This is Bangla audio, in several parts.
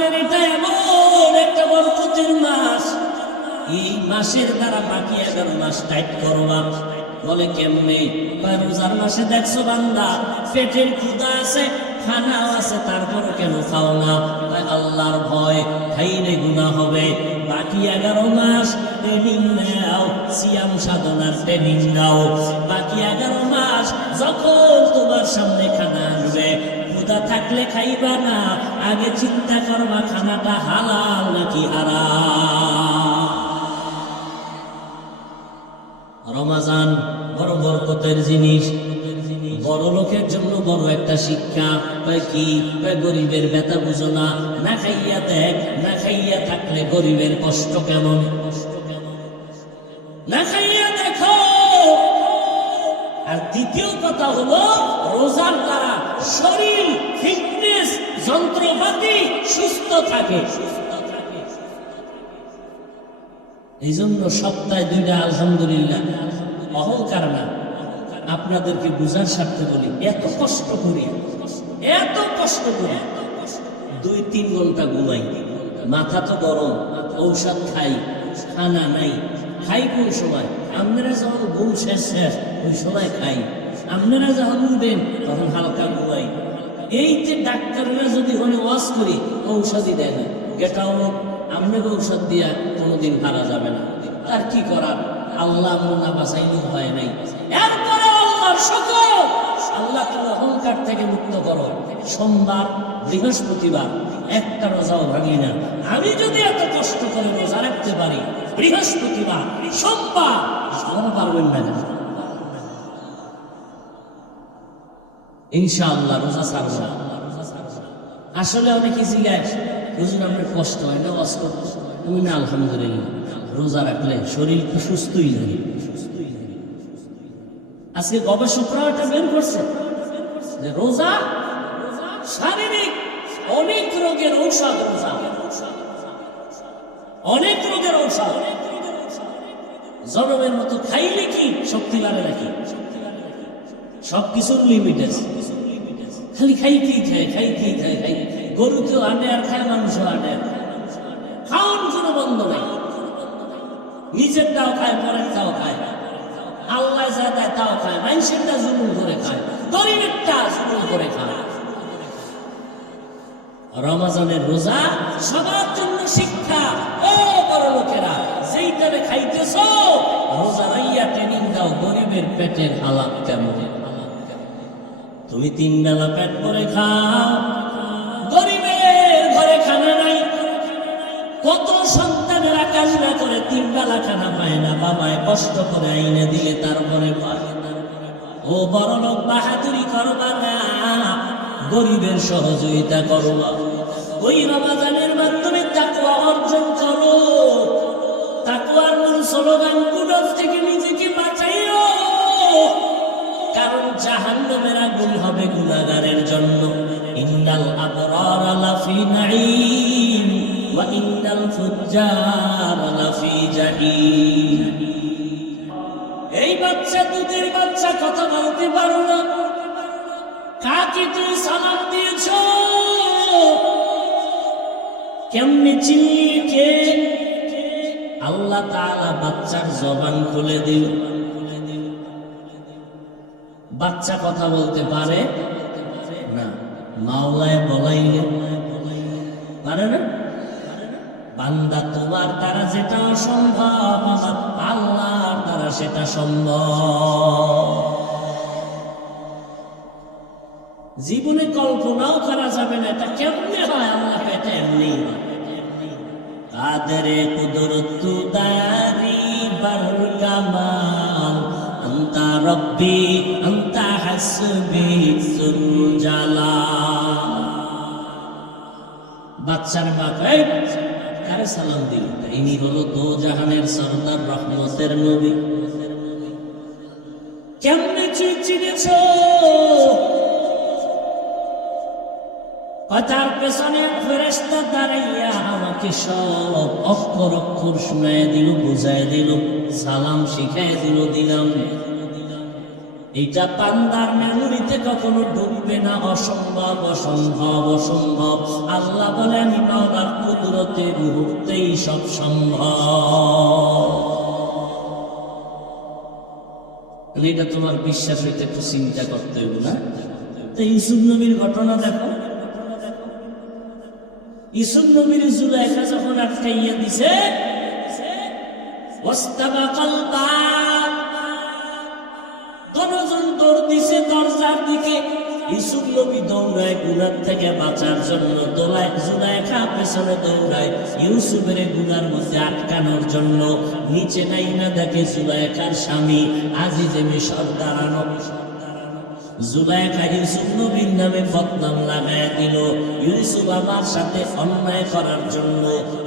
রমজানের এটা এমন একটা বরকতের মাস, এই মাসের দ্বারা বাকি 11 মাস টাইট করবা। বলে কেমনে? রোজার মাসে দেখছো বান্দা পেটের ক্ষুধা আছে, খানাও আছে, তারপরও কেন খাও না? আল্লাহর ভয়, খাইলে গুনাহ হবে। বাকি 11 মাস ট্রেনিং নাও, সিয়াম সাধনার ট্রেনিং নাও। বাকি 11 মাস যখন তোমার সামনে খানা আসবে, ক্ষুধা থাকলে খাইবা না, আগে চিন্তা করবা খানাটা হালাল নাকি হারাম। রমজান বড় বরকতের জিনিস, বড় লোকের জন্য বড় একটা শিক্ষা। কি গরিবের ব্যথা বুঝো না? না খাইয়া দেখ, না খাইয়া থাকলে গরিবের কষ্ট কেমন, না খাইয়া দেখো। আর দ্বিতীয় কথা হলো, রোজার দ্বারা শরীর ফিটনেস, যন্ত্রপাতি সুস্থ থাকে। এই জন্য সপ্তাহে 2টা আলহামদুলিল্লাহ। অহংকার না, আপনাদেরকে বুঝার স্বার্থে বলি, এত কষ্ট করি, এত কষ্ট করি, 2-3 ঘন্টা ঘুমাই, মাথা তো গরম, ঔষধ খাই, খানা নাই। খাই কোন সময়? আপনারা যখন ঘুম শেষ ওই সময় খাই, আপনারা যখন উঠবেন তখন হালকা ঘুমাই। এই যে ডাক্তাররা যদি হলে ওয়াজ করি, ঔষধই দেয় না, এটাও আপনাকে ঔষধ দিয়া কোনোদিন হারা যাবে না। তার কি করার? আল্লাহ মোনা বাঁচাইলেও হয় নাই। এরপরে আল্লাহর শুকর, আল্লাহ তুমি অহংকার থেকে মুক্ত করো। সোমবার, বৃহস্পতিবার একটা রোজাও ভাঙি না। আমি যদি এত কষ্ট করে রোজা রাখতে পারি, বৃহস্পতিবার, সোমবার, আপনারা পারবেন না? ইনশাআল্লাহ রোজা ছাড়ব না। আসলে অনেকে জিজ্ঞাসা, হুজুর আপনার কষ্ট হয় না ওয়াজ করতে? আমি না, আলহামদুলিল্লাহ, রোজা রাখলে শরীর সুস্থই লাগে। আজকে গবেষকরা এটা বের করছে যে রোজা শারীরিক অনেক রোগের ঔষধ। রোজা অনেক রোগের ঔষধ। জনমের মতো খাইলে কি শক্তি বাড়ে নাকি? সবকিছুর লিমিট আছে। খালি খাইতেই খায়। গরুকেও আনে আর খায়, মানুষও আনে। খাওয়ার কোনো বন্ধ নাই। নিজেরটাও খায়, পরেরটাও খায়। আল্লাহ যা দেয় তাও খায়, মানুষেরটা জুলুম করে খায়, গরিবেরটা জুলুম করে খায়। রমজানের রোজা সবার জন্য শিক্ষা। ও বড় লোকেরা, যেইটারে খাইতেছ, রোজা রাইয়া ট্রেনিং দাও গরিবের পেটের হালাত কেমন। তুমি 3 বেলা পেট করে খাও, গরিবের ঘরে খানা নাই। কত সন্তানেরা কান্না করে 3 বেলা খানা পায় না, বাবায় কষ্ট করে আইনে দিলে তারপরে পায়। ও বড় লোক, বাহাদুরি করবা না, গরিবের সহযোগিতা করবা। ওই রমজানের মাধ্যমে তাকওয়া অর্জন করো। তাকওয়ার মূল স্লোগানগুলো থেকে নিজেকে বাঁচাইও, কারণ জাহান্নামের আগুন হবে গুনাহগারের জন্য। ইন্নাল আবরারা লাফি নাঈম ওয়া ইন্নাল ফুজ্জারা লাফি জাহিম। এই বাচ্চা, দুধের বাচ্চা, কথা বলতে পারো না, কাকে তুই সালাম দিয়েছ? কেমনে চিনলি কে? আল্লাহ তাআলা বাচ্চার জবান খুলে দিল। বাচ্চা কথা বলতে পারে না, মাওলায় বলাইলে পারে না। বান্দা, তোমার দ্বারা যেটা অসম্ভব, আমার আল্লাহর দ্বারা সেটা সম্ভব। জীবনে কল্পনাও করা যাবে না এটা কেমনে হয়। আল্লাহ এটা এমনি কাদেরে কুদরত দারি বার কামাল, আনতা রব্বি আনতা হাসবি যুল জালাল। বাচ্চার মা কারে সালাম দিল? ইনি হলো দো জাহানের সরদার, রহমতের নবী। কেমনে চিনেছ? কথার পেছনে ফেরেশতা দাঁড়াইয়া আমাকে সব অক্ষর অক্ষর শুনায় দিল, বুঝায় দিল, সালাম শিখায় দিলাম। এটা বান্দার মেমোরিতে কখনো ঢুকবে না। অসম্ভব, অসম্ভব, অসম্ভব। আল্লাহ বলে আমি মাওলার কুদরতের মুহূর্তেই সব সম্ভব। এটা তোমার বিশ্বাস হইতে একটু চিন্তা করতে হবে না? তো ইউসুফ নবীর ঘটনা দেখো। ইউসুফ নবীর জুলাইখা যখন আটকাইয়া দিছে, দশজন দৌড় দিছে দরজার দিকে। ইউসুফ নবী দৌড়ায় গুনার থেকে বাঁচার জন্য, জুলাইখা পেছনে দৌড়ায় ইউসুফের গুনার মধ্যে আটকানোর জন্য। নিচে নাই না দেখে জুলাইখার স্বামী আজিজে মিশর দাঁড়ানো। জুলাইখা ইউসুফ নবীর নামে বদনাম লাগায় দিল। ইউসুফ আমার সাথে অন্যায় করার জন্য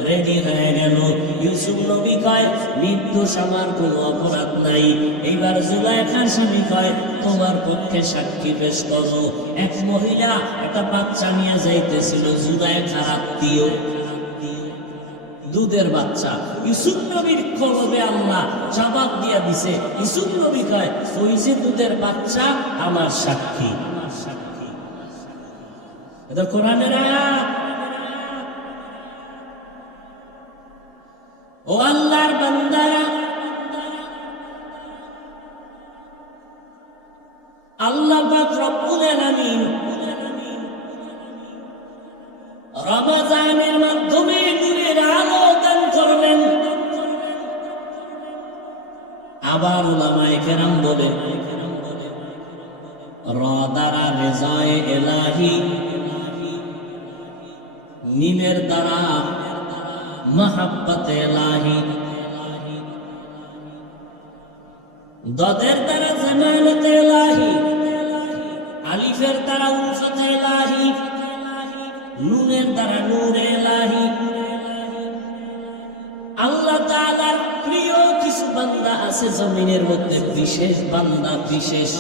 রেডি হয়ে গেল। ইউসুফ নবী কয় নির্দোষ, আমার কোনো অপরাধ নাই। এইবার জুলাইখার স্বামী কয় তোমার পক্ষে সাক্ষী পেশ করো। এক মহিলা একটা বাচ্চা নিয়ে যাইতেছিল, জুলাইখার আত্মীয়, দুধের বাচ্চা। ইউসুফ নবীর কলবে আল্লাহ জবাব দিয়া দিছে। ইউসুফ নবী কয় ওই যে দুধের বাচ্চা আমার সাক্ষী। এটা কোরআনের আয়াত। ও আল্লাহর বান্দারা, আল্লাহ পাক রব্বুল আলামিন রমজানের মাধ্যমে নূরের আলো দান করলেন। আবার উলামায়ে কেরাম বলেন র দ্বারা রেজায়ে ইলাহি, মিমের দ্বারা মাহাব্বতে ইলাহি, দদের দ্বারা জামানতে ইলাহি, আলিফের দ্বারা উলফতে ইলাহি, নুনের দ্বারা নূরে ইলাহি। আল্লাহ তাআলার প্রিয় কিছু বান্দা আছে জমিনের মধ্যে, বিশেষ বান্দা, বিশেষ।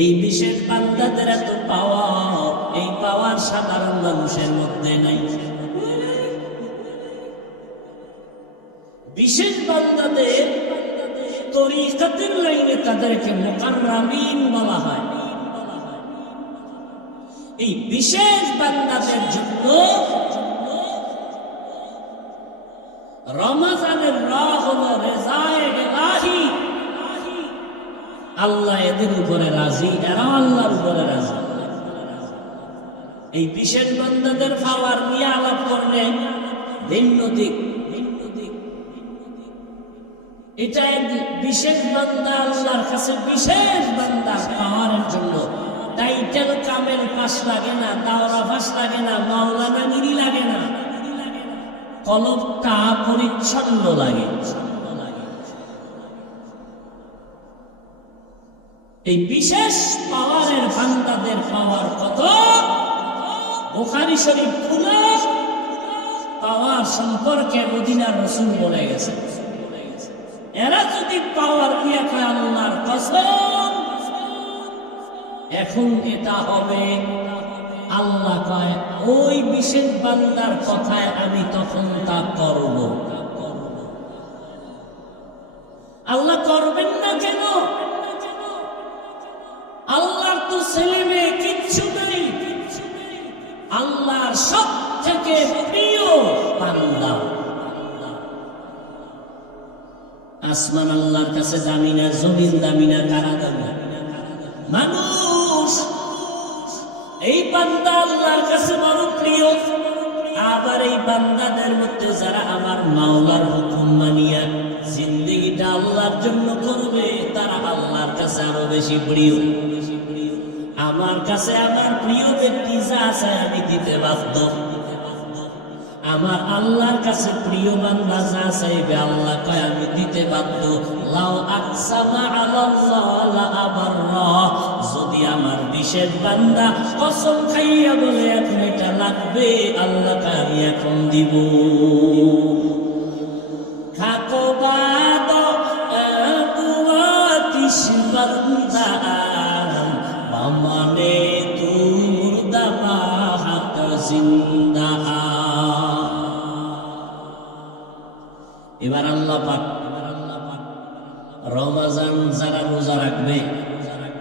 এই বিশেষ বান্দাদের এত পাওয়ার, এই পাওয়ার সাধারণ মানুষের মধ্যে নাই। বিশেষ বান্দাদের তরিকাতের লাইনে তাদেরকে মুকাররামিন বলা হয়। এই বিশেষ বান্দাদের জন্য রমজানের হলো রেজায়ে ইলাহি। আল্লাহ এদের উপরে রাজি, এরা আল্লাহর উপরে রাজি। এই বিশেষ বান্দাদের পাওয়ার নিয়ে আলাপ করলে ভিন্ন দিক। এটা বিশেষ বান্দা আল্লাহর কাছে বিশেষ বান্দা পাওয়ারের জন্য টাইটেল কামেল পাশ লাগে না, দাওরা পাশ লাগে না, মাওলানাগিরি লাগে না, কলবটা পরিচ্ছন্ন লাগে। এই বিশেষ পাওয়ারের বান্দাদের পাওয়ার কত, বুখারী শরীফ খুলে পাওয়ার সম্পর্কে মদিনার রাসূল বলে গেছে। এরা যদি পাওয়ার দিয়ে কয় আল্লাহর কসম এখন এটা হবে, আল্লাহ কয় ওই বিশেষ বান্দার কথায় আমি তখন তা করব। আল্লাহ করবেন না কেন? আল্লাহর তো ছেলে মেয়ে কিচ্ছু নেই। আল্লাহর সব থেকে প্রিয় বান্দা। আসমান আল্লাহর কাছে দামি না, জমিন দামি না, কারা দামি? মানুষ। এই বান্দা আল্লাহর কাছে বড় প্রিয়। আবার এই বান্দাদের মধ্যে যারা আমার মাওলার হুকুম মানিয়া জিন্দেগিটা আল্লাহর জন্য করবে, তারা আল্লাহর কাছে আরো বেশি প্রিয়। আমার কাছে আমার প্রিয় ব্যক্তি যা আছে আমি দিতে বাধ্য। আমার আল্লাহর কাছে প্রিয় বান্দা যা চাইবে আল্লাহ কয় আমি দিতে বাধ্য। লাউ আকসামা আলাল্লাহ লা আবাররা, যদি আমার বিশেষ বান্দা কসম খাইয়া বলে এখন এটা লাগবে, আল্লাহ কয় আমি এখন দিব। খাকো বাদ বুয়াতিশ বান্দা বামানে তু মুর্দাবা হাত জিন্দা। এবার আল্লাহ পাক রমজান যারা রোজা রাখবে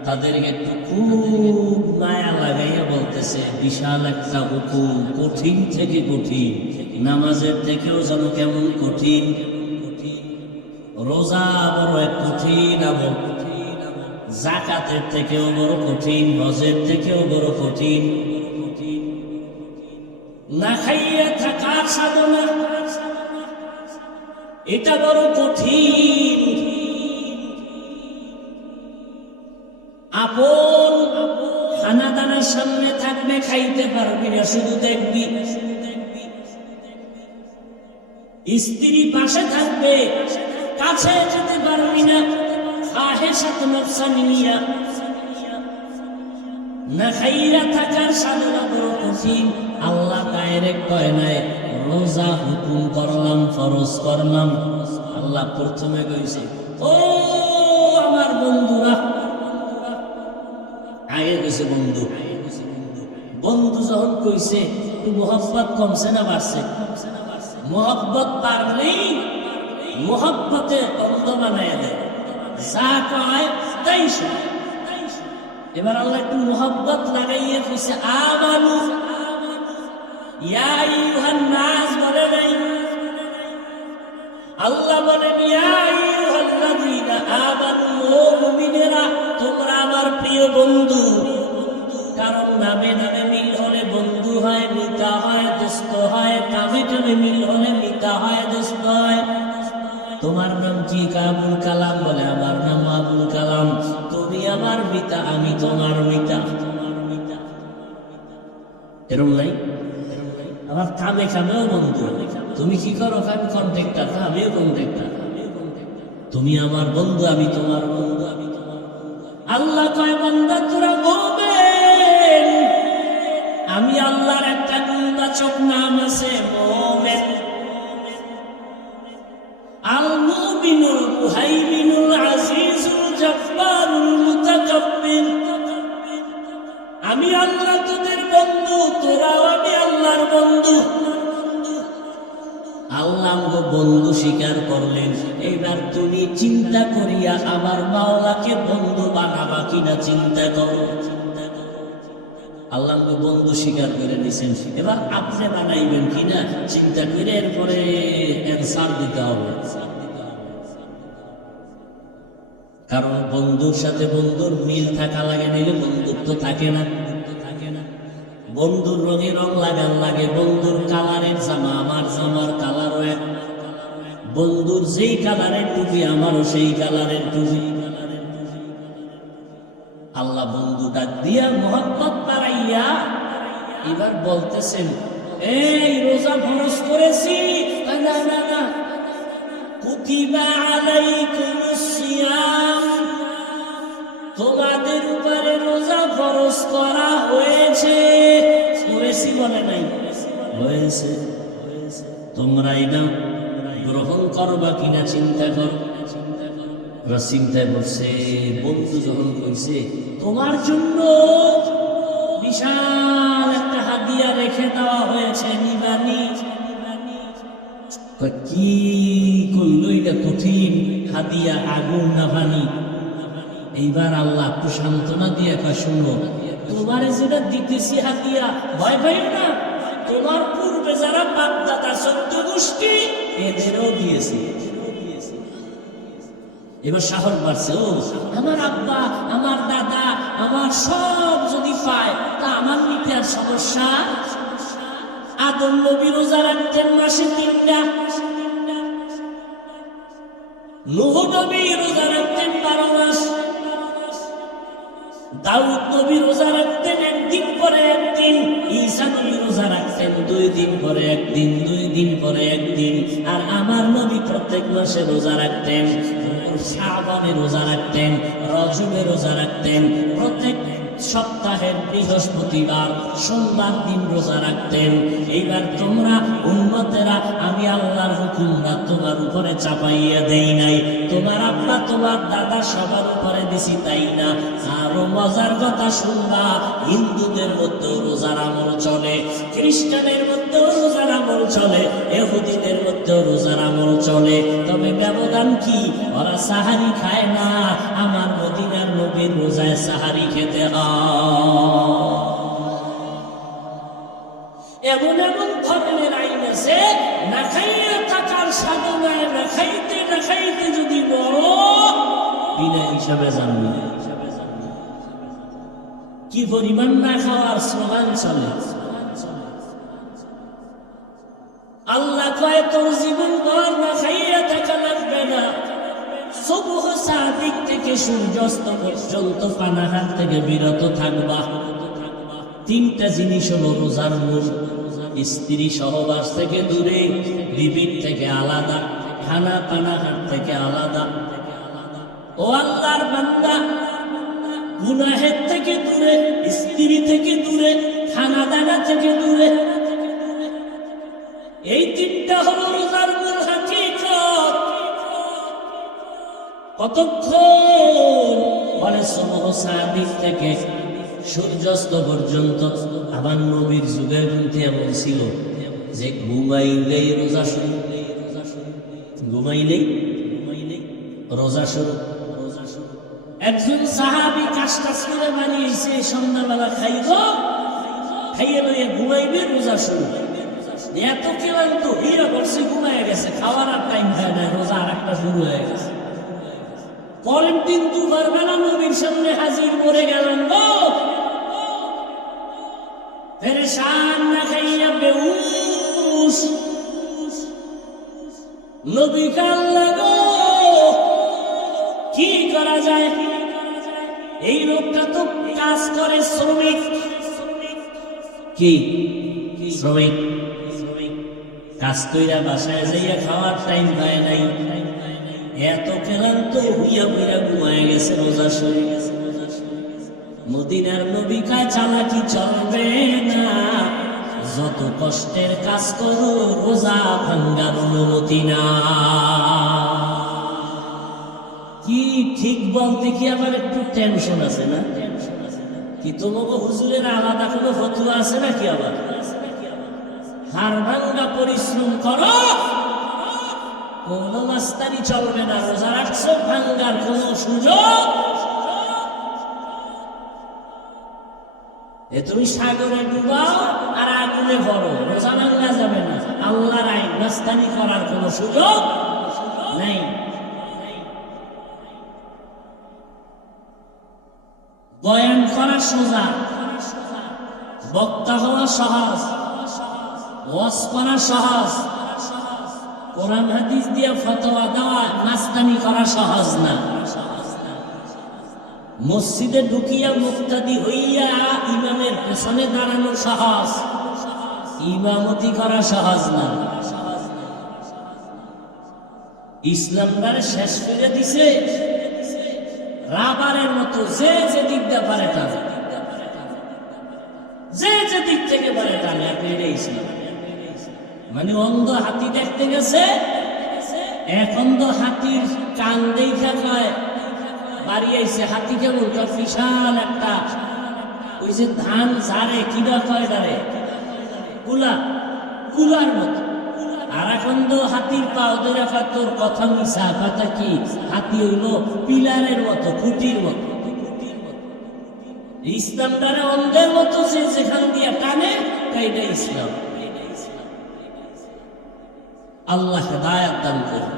তাদেরকে একটু খুব মায়া লাগাইয়া বলতে খাইতেছে, বিশাল একটা হুকুম, কঠিন থেকে কঠিন, নামাজের থেকেও যেন কেমন কঠিন, রোজা বড় এক কঠিন আমল, যাকাতের থেকেও বড় কঠিন, হজের থেকেও বড় কঠিন, না খাইয়া থাকার সাধনা এটা বড় কঠিন। আপন খানা দানার সামনে থাকবে, খাইতে পারবি না, শুধু দেখবি। স্ত্রী পাশে থাকবে, কাছে যেতে পারবি না, ফাহেশাত নফসানিয়া, না খাইয়া থাকার সাধনা বড় কঠিন। আল্লাহ ডাইরেক্ট কয় নাই রোজা হুকুম করলাম, ফরজ করলাম। আল্লাহ প্রথমে কইছে ও আমার বন্ধুরা, আগে কইছে বন্ধু। বন্ধু যখন কইছে মোহাব্বত কমছে না বাড়ছে? মোহাব্বত পারলেই মোহাব্বতে বন্ধ বানায় দেয়, যা কয় তাই শোনে। এবার আল্লাহ একটু মোহাব্বত লাগাইয়ে কইছে আমানু ইয়া আইয়ুহান নাস বলে নাই। আল্লাহ বলেন ইয়া আইয়ুহাল্লাযীনা আমানু, ও মুমিনেরা তোমরা আমার প্রিয় বন্ধু। কারণ নামে নামে মিল হলে বন্ধু হয়, মিতা হয়, দোস্ত হয়। কামে কামে মিল হলে মিতা হয়, দোস্ত হয়। তোমার নাম কি? আবুল কালাম, বলে আমার নাম আবুল কালাম। তুমি আমার মিতা, আমি তোমার মিতা। এরকম নাই? আবার কামে কামেও বন্ধু। তুমি কি করো? আমি কন্ট্রাক্টর, আমিও কন্ট্রাক্টর। তুমি আমার বন্ধু, আমি তোমার বন্ধু। আল্লাহ কয় বান্দা তোরা মুমিন, আমি আল্লাহর একটা নির্বাচক নাম আছে মুমিন। আল মুমিনুল মুহাইমিনুল আজিজুল জব্বারুল মুতাকাব্বির। আমি আল্লাহ তোদের বন্ধু, তোরাও আমি আল্লাহর বন্ধু। আল্লাহ বন্ধু স্বীকার করলেন। এবার তুমি চিন্তা করিয়া আমার মাওলাকে বন্ধু বানাবা কিনা চিন্তা করো। আল্লাহ বন্ধু স্বীকার করে নিছেন, এবার আপনি বানাইবেন কিনা চিন্তা করে এরপরে অ্যানসার দিতে হবে। কারণ বন্ধুর সাথে বন্ধুর মিল থাকা লাগে, নিলে বন্ধুত্ব থাকে না। বন্ধুর রঙে রং লাগান লাগে, বন্ধুর কালারের জামা আমার জামার কালারও এক, বন্ধুর যেই কালারের টুপি আমারও সেই কালারের টুপি। আল্লাহ বন্ধু ডাক দিয়া মোহাব্বত বাড়াইয়া এবার বলতেছেন এই রোজা ফরজ করেছি। না না না, কুতিবা আলাইকুমুস সিয়াম, তোমাদের উপরে রোজা ফরজ করা হয়েছে। করেছি বলে নাই, হয়েছে। তোমরা এটা গ্রহণ করবা কিনা চিন্তা করো। চিন্তায় বসে বন্ধু যখন কইছে তোমার জন্য বিশাল একটা হাদিয়া রেখে দেওয়া হয়েছে, নিবানি। কি কইল? এটা কঠিন হাদিয়া, আগুন না পানি? এইবার আল্লাহ একটু সান্ত্বনা দিয়ে শুনো, তোমারে যেটা দিতেছি হাদিয়া, ভয় পাই না। তোমার পূর্বে যারা বাপ দাদা 14 গোষ্ঠী এদেরও দিয়েছি। এবার সাহস বাড়ছে, ও আমার আব্বা, আমার দাদা, আমার সব যদি পায় তা আমার নিতে আর সমস্যা? আদম নবী রোজা রাখতেন মাসে 3টা, নূহ নবী রোজা রাখতেন 12 মাস, দাউদ নবী রোজা রাখতেন 1 দিন পরে 1 দিন, ঈসা নবী রোজা রাখতেন 2 দিন পরে 1 দিন, 2 দিন পরে 1 দিন। আর আমার নবী প্রত্যেক মাসে রোজা রাখতেন, শাবানে রোজা রাখতেন, রজবে রোজা রাখতেন, প্রত্যেক সপ্তাহের বৃহস্পতিবার সোমবার দিন রোজা রাখতেন। এইবার তোমরা উম্মতেরা, আমি আল্লাহর হুকুমটা তোমার উপরে চাপাইয়া দেই নাই। তোমার আব্বা তোমার দাদা সবার উপরে দিছি, তাই না? আরো মজার কথা শুনবা, হিন্দুদের মধ্যে রোজার আমল চলে, খ্রিস্টানের মধ্যে রোজার আমল চলে, ইহুদিদের মধ্যে রোজার আমল চলে। তবে ব্যবধান কি? ওরা সাহারি খায় না, আমার মদিনার নবীর রোজায় সাহারি খেতে হয়। এমন এমন ধরনের আইন আছে, না খাইয়া থাকার সাধনায় না খাইতে যদি বড় বিনা হিসাবে জানবি। কি পরিমাণ না খাওয়ার স্লোগান চলে। আল্লাহ কয় তোর জীবন ভর না খাইয়া থাকা লাগবে না, সুবহ সাদিক থেকে সূর্যাস্ত পর্যন্ত পানাহার থেকে বিরত থাকবা। তিনটা জিনিস হলো রোজার মূল: স্ত্রী সহবাস থেকে দূরে, বিবির থেকে আলাদা, খানা পানাহার থেকে আলাদা। ও আল্লাহর বান্দা, গুনাহের থেকে দূরে, স্ত্রী থেকে দূরে, খানা দানা থেকে দূরে। এই তিনটা হলো রোজার মূল হাকিকত। কতক্ষণ? বলে সুবহ সাদিক থেকে সূর্যাস্ত পর্যন্ত। আমার নবীর যুগের মধ্যে এমন ছিল যে ঘুমাইলেই রোজা শুরু, ঘুমাইলেই রোজা শুরু। একজন সাহাবী কাজটা করে বানিয়েছে, সন্ধ্যাবেলা খাইব, খাইয়ে লইয়া ঘুমাইবে, রোজা শুরু। এত ক্লান্ত হইয়া বসে ঘুমাইয়া গেছে, খাওয়ার আর টাইম হয় না, রোজা আর একটা শুরু হয়ে গেছে। পরের দিন দুবার বেলা নবীর সামনে হাজির করে গেলেন গো, পেরেশান না খাইয়া বেহুশ। নবী কাল্লা গো, কি করা যায়? এই লোকটা তো কাজ করে, শ্রমিক। কি শ্রমিক? কাজ কইরা বাসায় যাইয়া খাওয়ার টাইম পায় নাই, এত ক্লান্ত হইয়া হইয়া ঘুমায় গেছে, রোজা শুরু। মদিনার নবী কয় চালাকি চলবে না, যত কষ্টের কাজ করো রোজা ভাঙ্গার অনুমতি না। কি ঠিক বলতে কি আবার একটু টেনশন আছে না? কি তোমাকে হুজুরের আলাদা কোনো ফতোয়া আছে নাকি? আবার হাড় ভাঙ্গা পরিশ্রম করো, কোন মাস্তানি চলবে না, রোজা রাখছো, ভাঙ্গার কোন সুযোগ। তুমি সাগরে ডুবাও আর আগুনে ভরো, রোজা ভাঙ্গা যাবে না। আল্লাহর আইন, মাস্তানি করার কোন সুযোগ নাই। বয়ান করা সোজা, বক্তা হওয়া সহজ, ওয়াজ করা সহজ, কোরআন হাদিস দিয়ে ফতোয়া দেওয়া, মাস্তানি করা সহজ না। মসজিদে ঢুকিয়া মুক্তাদি হইয়া ইমামের পেছনে দাঁড়ানো সহজ, ইমামতি করা সহজ না। ইসলামটারে শেষ করে দিছে রাবারের মতো, যে যে দিক দিয়ে পারে টানে, যে যে দিক থেকে পারে টানে। আপনি এটা ইসলাম মানে অন্ধ হাতি দেখতে গেছে, এক অন্ধ হাতির কান দেখা কয় বাড়ি আইছে। হাতি কেমন? বিশাল একটা, ওই যে ধান ঝাড়ে কিনা কয় দাঁড়ে, কুলা, কুলার মতো। আর এখন তো হাতির পাও ধরে তোর কথা মিশা, কথা কি? হাতি হইল পিলারের মতো, খুঁটির মতো। ইসলামটারে অন্ধের মতো যে যেখান দিয়ে টানে, এইটা ইসলাম। আল্লাহ হেদায়েত দান করুন।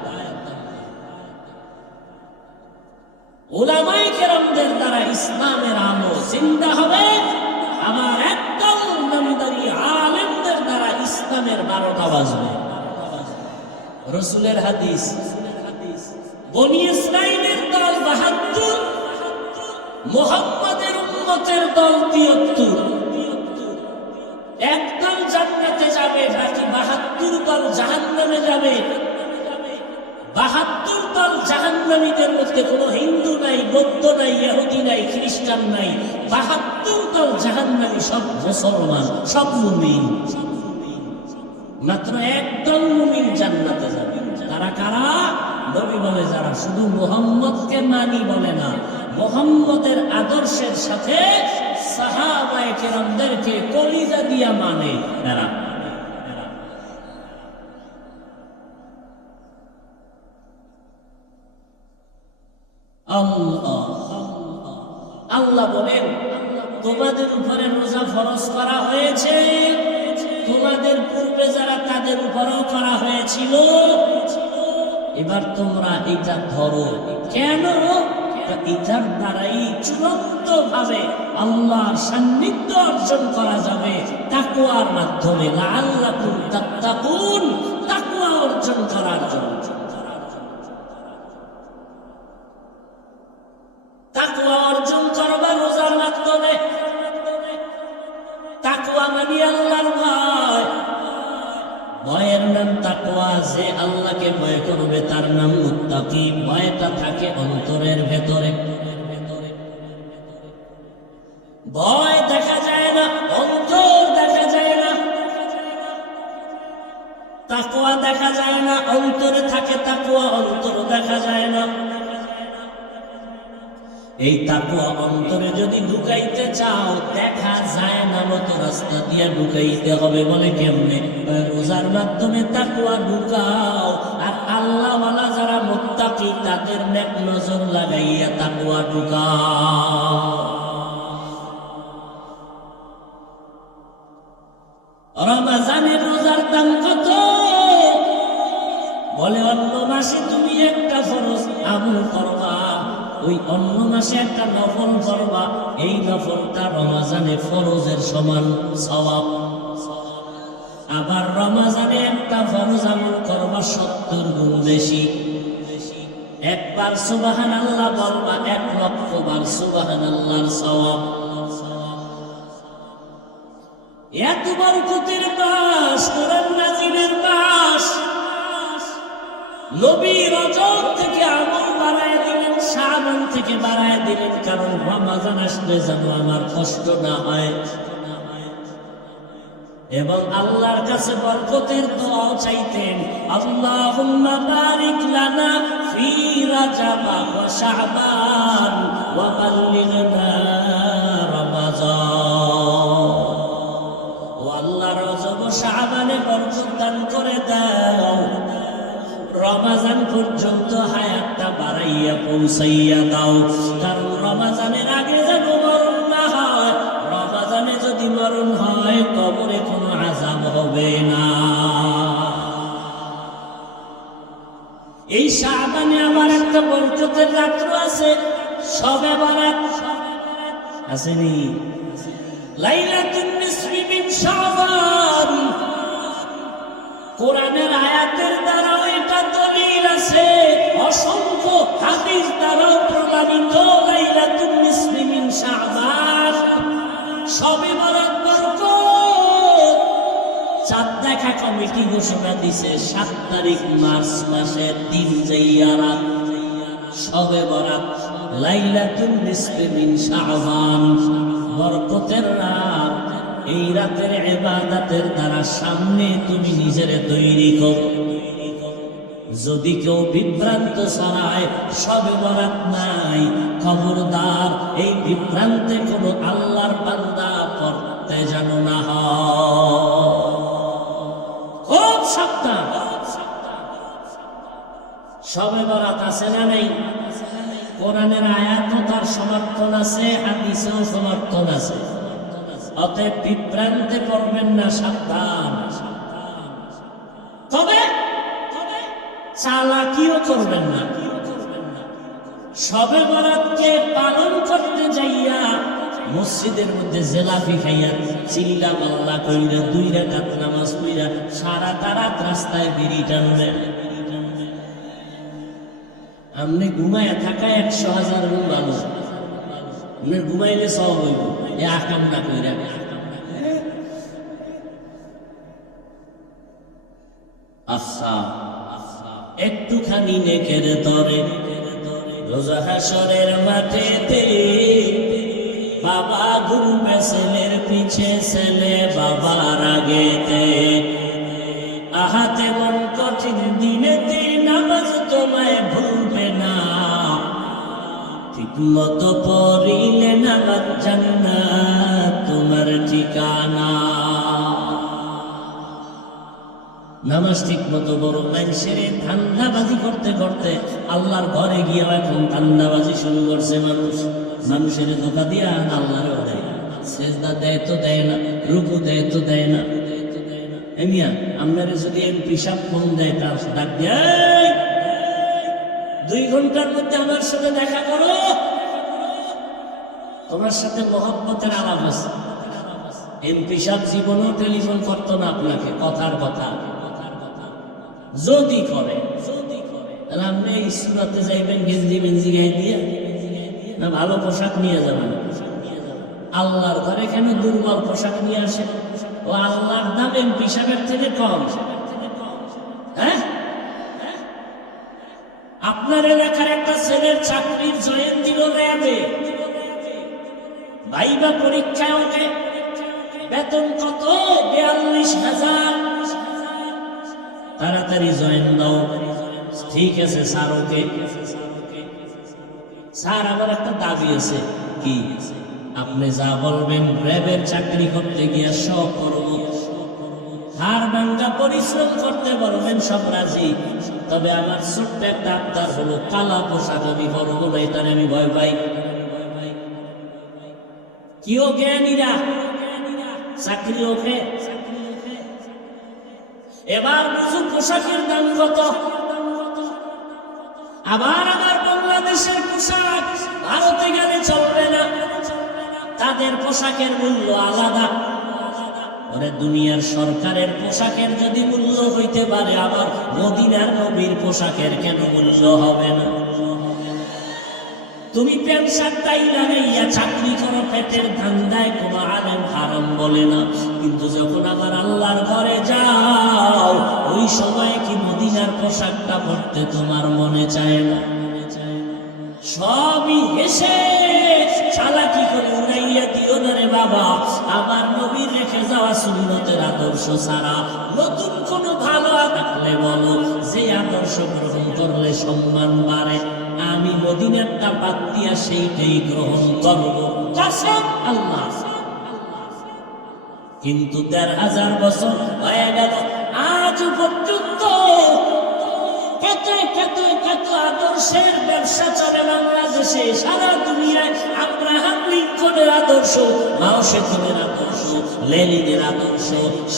উলামায়ে কেরামদের দ্বারা ইসলামের আলো জিন্দা হবে। আমার একদম নামদারি আলেমদের দ্বারা ইসলামের 12টা বাজবে। রাসূলের হাদিস, বনি ইসরাইলের দল 72, মুহাম্মাদের উম্মতের দল 73। একদল জান্নাতে যাবে, বাকি 72 দল জাহান্নামে যাবে। 72 দল জাহান্নামীদের মধ্যে কোনো হিন্দু নাই, বৌদ্ধ নাই, ইহুদি নাই, খ্রিস্টান নাই। 72 দল জাহান্নামী, সব মুসলমান, সব মুমিন। মাত্র একদল মুমিন জান্নাতে যাবে। তারা কারা? নবী বলে যারা শুধু মুহাম্মদকে মানি বলে না, মুহাম্মদের আদর্শের সাথে সাহাবায়ে কেরামদেরকে কলিজা দিয়া মানে তারা। আল্লাহ বলেন তোমাদের উপরে রোজা ফরজ করা হয়েছে, তোমার যারা তাদের উপরও করা হয়েছিল। এবার তোমরা এটা ধরো। কেন? এটার দ্বারাই চূড়ান্ত ভাবে আল্লাহর সান্নিধ্য অর্জন করা যাবে তাকওয়ার মাধ্যমে। লাআল্লাকুম তাত্তাকুন, তাকওয়া অর্জন করার জন্য। তাকওয়া অর্জন করবা রোজার মাধ্যমে। তাকওয়া মানে আল্লাহর ভয়। ভয়ের নাম তাকওয়া। যে আল্লাহকে ভয় করবে তার নাম মুত্তাকি। ভয়টা থাকে অন্তরের ভেতরে। ভয় দেখা যায় না, অন্তর দেখা যায় না। তাকওয়া দেখা যায় না, অন্তরে থাকে তাকওয়া, অন্তর দেখা যায় না। এই তাকওয়া অন্তরে যদি ঢুকাইতে চাও, দেখা যায় না মতো রাস্তা দিয়ে ঢুকাইতে হবে। বলে কেমনে? রোজার মাধ্যমে তাকওয়া ঢুকাও। আর আল্লাহওয়ালা যারা মুত্তাকি তাদের নেক নজর লাগাইয়া তাকওয়া ঢুকাও। রমজানের রোজার দাম কত? বলে অন্য মাসে তুমি একটা ফরজ আমল করবা, ওই অন্য মাসে একটা নফল করবা, এই নফলটা রমজানে ফরজের সমান সওয়াব। আবার রমজানে একটা ফরজ আমল করবা 70 গুণ বেশি। একবার সুবহানাল্লাহ বলবা 1 লক্ষ বার সুবহানাল্লাহর সওয়াব। এত বরকতের মাস, কোরআন নাযিলের মাস। নবী রজব থেকে আমল বাড়ায় দিলেন, শাবান থেকে বাড়ায় দিলেন, কারণ রমজান আসলে যেন আমার কষ্ট না হয়। এবং আল্লাহর কাছে বরকতের দোয়াও চাইতেন, আল্লাহুম্মা বারিক লানা ফি রাজাব ওয়া শাবান ওয়া বাল্লিগনা রমাজান। ও আল্লাহ, রজব ও শাবানে বরকত দান করে দাও, রমজান পর্যন্ত হায়াতটা বাড়াইয়া পৌঁছাইয়া দাও। কারণ রমজানের আগে যেন মরণ না হয়। রমজানে যদি মরণ হয়, কবরে কোনো আযাব হবে না। এই শাবানে আবার একটা বরকতের রাত্র আছে, শবে বরাত আসেনি? লাইলাতুন নিসফি মিন শাবান। কোরআনের আয়াতের দ্বারা এটা দলিল আছে, অসংখ্য হাদিস দ্বারা প্রমাণিত। লাইলাতুন নিসফি মিন শাবান, শবে বরাত বরকত। চাঁদ দেখা কমিটি ঘোষণা দিছে 7 তারিখ মার্চ মাসের দিন যাইয়া রাত, শবে বরাত, লাইলাতুন নিসফি মিন শাবান, বরকতের রাত। এই রাতের ইবাদতের দ্বারা সামনে তুমি নিজের তৈরি করো। যদি কেউ বিভ্রান্ত ছড়ায় শবে বরাত নাই, খবরদার এই বিভ্রান্তে কোনো আল্লাহর বান্দা পড়তে যেন না হয়। খুব সাবধান। শবে বরাত আছে না নাই? কোরআনের আয়াতও তার সমর্থন আছে, হাদিসেও সমর্থন আছে। অতএব বিভ্রান্তে পড়বেন না, সাবধান। তবে চালাকিও করবেন না। শবে বরাতকে পালন করতে যাইয়া মসজিদের মধ্যে জেলাপি খাইয়া, চিল্লা পাল্লা কইরা, 2 রাকাত নামাজ পড়িয়া সারা রাত রাস্তায় বিড়ি টানবেন। আপনি ঘুমায় থাকা 100,000 গুণ ভালো। আপনি ঘুমাইলে সব হইব, এ আকাম না কইরা। আচ্ছা, একটুখানি নেকের তরে রোজা হাসরের মাঠেতে বাবা ঘুরবে ছেলের পিছে, ছেলে বাবার আগেতে। আহাতে মন কঠিন দিনেতে নামাজ তোমায় ভুলবে না, ঠিক মতো পড়িলে নামাজ জান্নাত তোমার ঠিকানা। নামাজ ঠিক মতো বড় মানুষের ধান্দাবাজি করতে করতে আল্লাহর ঘরে গিয়ে এখন ধান্দাবাজি শুরু করছে মানুষ। মানুষের ধোকা দিয়া আল্লাহরও দেয়, সেজদা দেয় তো দেয় না, রুকু দেয় তো দেয় না। এমিয়া আপনারে যদি এমপি সাহেব ফোন দেয় তার ডাক দেয় 2 ঘন্টার মধ্যে আমার সাথে দেখা করো, তোমার সাথে মহব্বতের আলাপ আছে। এমপি সাহেব জীবনেও টেলিফোন করতো না আপনাকে, কথার কথা যদি করে তাহলে আপনি এই সুরাতে যাইবেন গেঞ্জি মেঞ্জি গায়ে দিয়ে না ভালো পোশাক নিয়ে যাবেন? আল্লাহর ঘরে কেন দুর্বল পোশাক নিয়ে আসে? ও আল্লাহর দাম এমপি সাহেবের থেকে কম? হ্যাঁ, আপনার এলাকার একটা ছেলের চাকরির জয়েন দিল র্যাবে, ভাইবা পরীক্ষায় ওকে বেতন কত? 42,000। তাড়াতাড়ি জয়েন দাও। ঠিক আছে স্যার, ওকে স্যার আমার একটা দাবি আছে। কি? আপনি যা বলবেন র্যাবের চাকরি করতে গিয়া সব করব, হার ভাঙ্গা পরিশ্রম করতে বলবেন সব রাজি, তবে আমার ছোট্ট একটা আবদার হলো কালা পোশাক আমি পরবো না, এটার আমি ভয় পাই। কিও জ্ঞানীরা চাকরি ওকে। এবার বুঝুন পোশাকের দাম কত। আবার আমার বাংলাদেশের পোশাক ভারতে গেলে চলবে না, তাদের পোশাকের মূল্য আলাদা। ওরে দুনিয়ার সরকারের পোশাকের যদি মূল্য হইতে পারে, আবার মদিনার নবীর পোশাকের কেন মূল্য হবে না? তুমি প্যান্ট শার্ট টাই লাগাইয়া চাকরি করো পেটের ধান্দায়, কোন আলেম হারাম বলে না, কিন্তু যখন আমার আল্লাহর ঘরে যাও ওই সময় কি মদিনার পোশাকটা পরতে তোমার মনে চায় না? সবই হেসে চালাকি করে উড়াইয়া দিও না রে বাবা। আমার নবীর রেখে যাওয়া সুন্নতের আদর্শ ছাড়া নতুন কোন ভালো থাকলে বলো, যে আদর্শ গ্রহণ করলে সম্মান বাড়ে। আমি মদিনারটা বাদ দিয়া সেইটাই গ্রহণ করব, কসম আল্লাহ। কিন্তু 1500 বছর হয়ে গেল, আজ পর্যন্ত কত কত কত আদর্শের ব্যবসা চলে বাংলাদেশে, সারা দুনিয়ায়। আব্রাহাম লিঙ্কনের আদর্শ, মাও সেতুনের আদর্শ, লেনিনের আদর্শ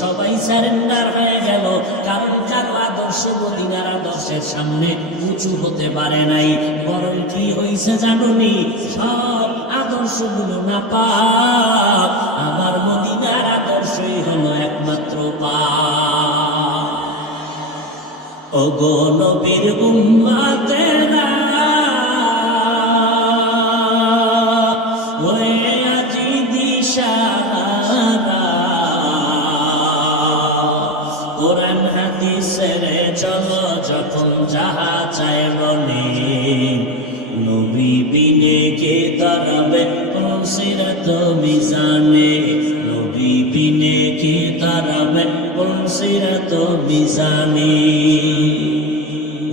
সবাই সারেন্ডার হয়ে গেল, কারণ কারো আদর্শ মদিনার আদর্শের সামনে উঁচু হতে পারে নাই। বরং কি হয়েছে জানুনি? সব আদর্শগুলো না পাক, আমার মদিনার আদর্শই হলো একমাত্র পাক। ওগো নবীর উম্মতেরা, ওরে আজি দিশাহারা, কোরআন হাদিসের চলো যখন যাহা চায় মনে, নবী বিনে কে দাঁড়াবে সিরাত মিজানে, নবী বিনে কে দাঁড়াবে সিরাত মিজানে।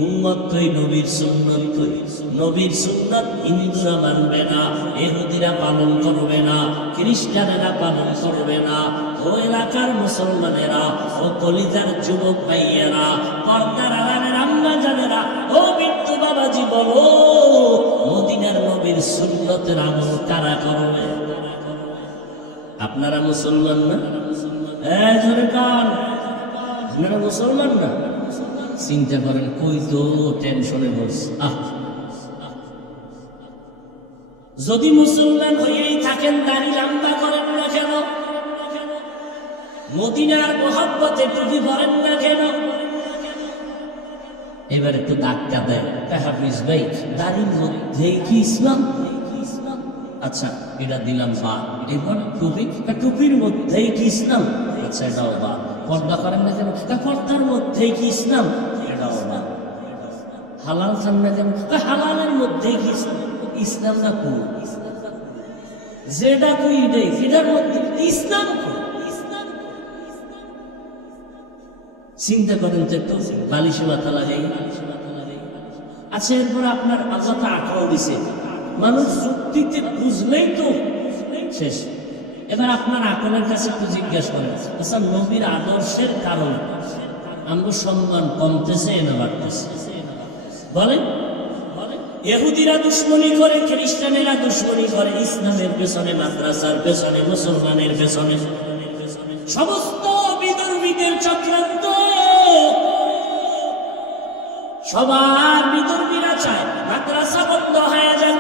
উম্মত কই নবীর সুন্নাত কই? নবীর সুন্নাত হিন্দুরা মানবে না, ইহুদিরা পালন করবে না, খ্রিস্টানেরা পালন করবে না। ও এলাকার মুসলমানেরা, ও কলিজার যুবক ভাইয়েরা, পর্দার আড়ালের আম্মা জানেরা, ও বিট্টু বাবাজি বলো, মদিনার নবীর সুন্নতের আমল কারা করবে? আপনারা মুসলমান না? জোরে কান, আপনারা মুসলমান না? চিন্তা করেন কই তো টেনশনে পড়ছে। যদি মুসলমান হয়েই থাকেন, দাড়ি লম্বা করেন না কেন? মদিনার মহব্বতে টুপি পরেন না কেন? এবার একটু ধাক্কা দেয়, হাফিজ ভাই দাড়ির মধ্যেই কি ইসলাম? আচ্ছা এটা দিলাম বা, এবার টুপি, টুপির মধ্যেই কি ইসলাম? আচ্ছা এটাও বা। পর্দা করেন না কেন? পর্দার মধ্যেই কি ইসলাম? এটাও বা। হালাল খান না কেন? হালালের মধ্যেই কি ইসলাম? ইসলাম না কু যেটা তুই দেখ এটার মধ্যে ইসলাম। চিন্তা করেন তো একটু, বালিশে মাথা লাগাই। আচ্ছা এরপর আপনার আজাতা আঁকড়াও দিছে, মানুষ যুক্তিতে বুঝলেই তো শেষ। এবার আপনার আকলের কাছে একটু জিজ্ঞাসা করেন, আচ্ছা নবীর আদর্শের কারণ আমরা সম্মান কমতেছে না বাড়তেছে? বলেন। ইহুদিরা দুশ্মনী করে, খ্রিস্টানেরা দুশ্মনী করে, ইসলামের পেছনে, মাদ্রাসার পেছনে, মুসলমানের পেছনে, সমস্ত বিধর্মীদের চক্রান্ত। সবার বিতর্মীরা চায় মাদ্রাসা বন্ধ হয়ে যাক,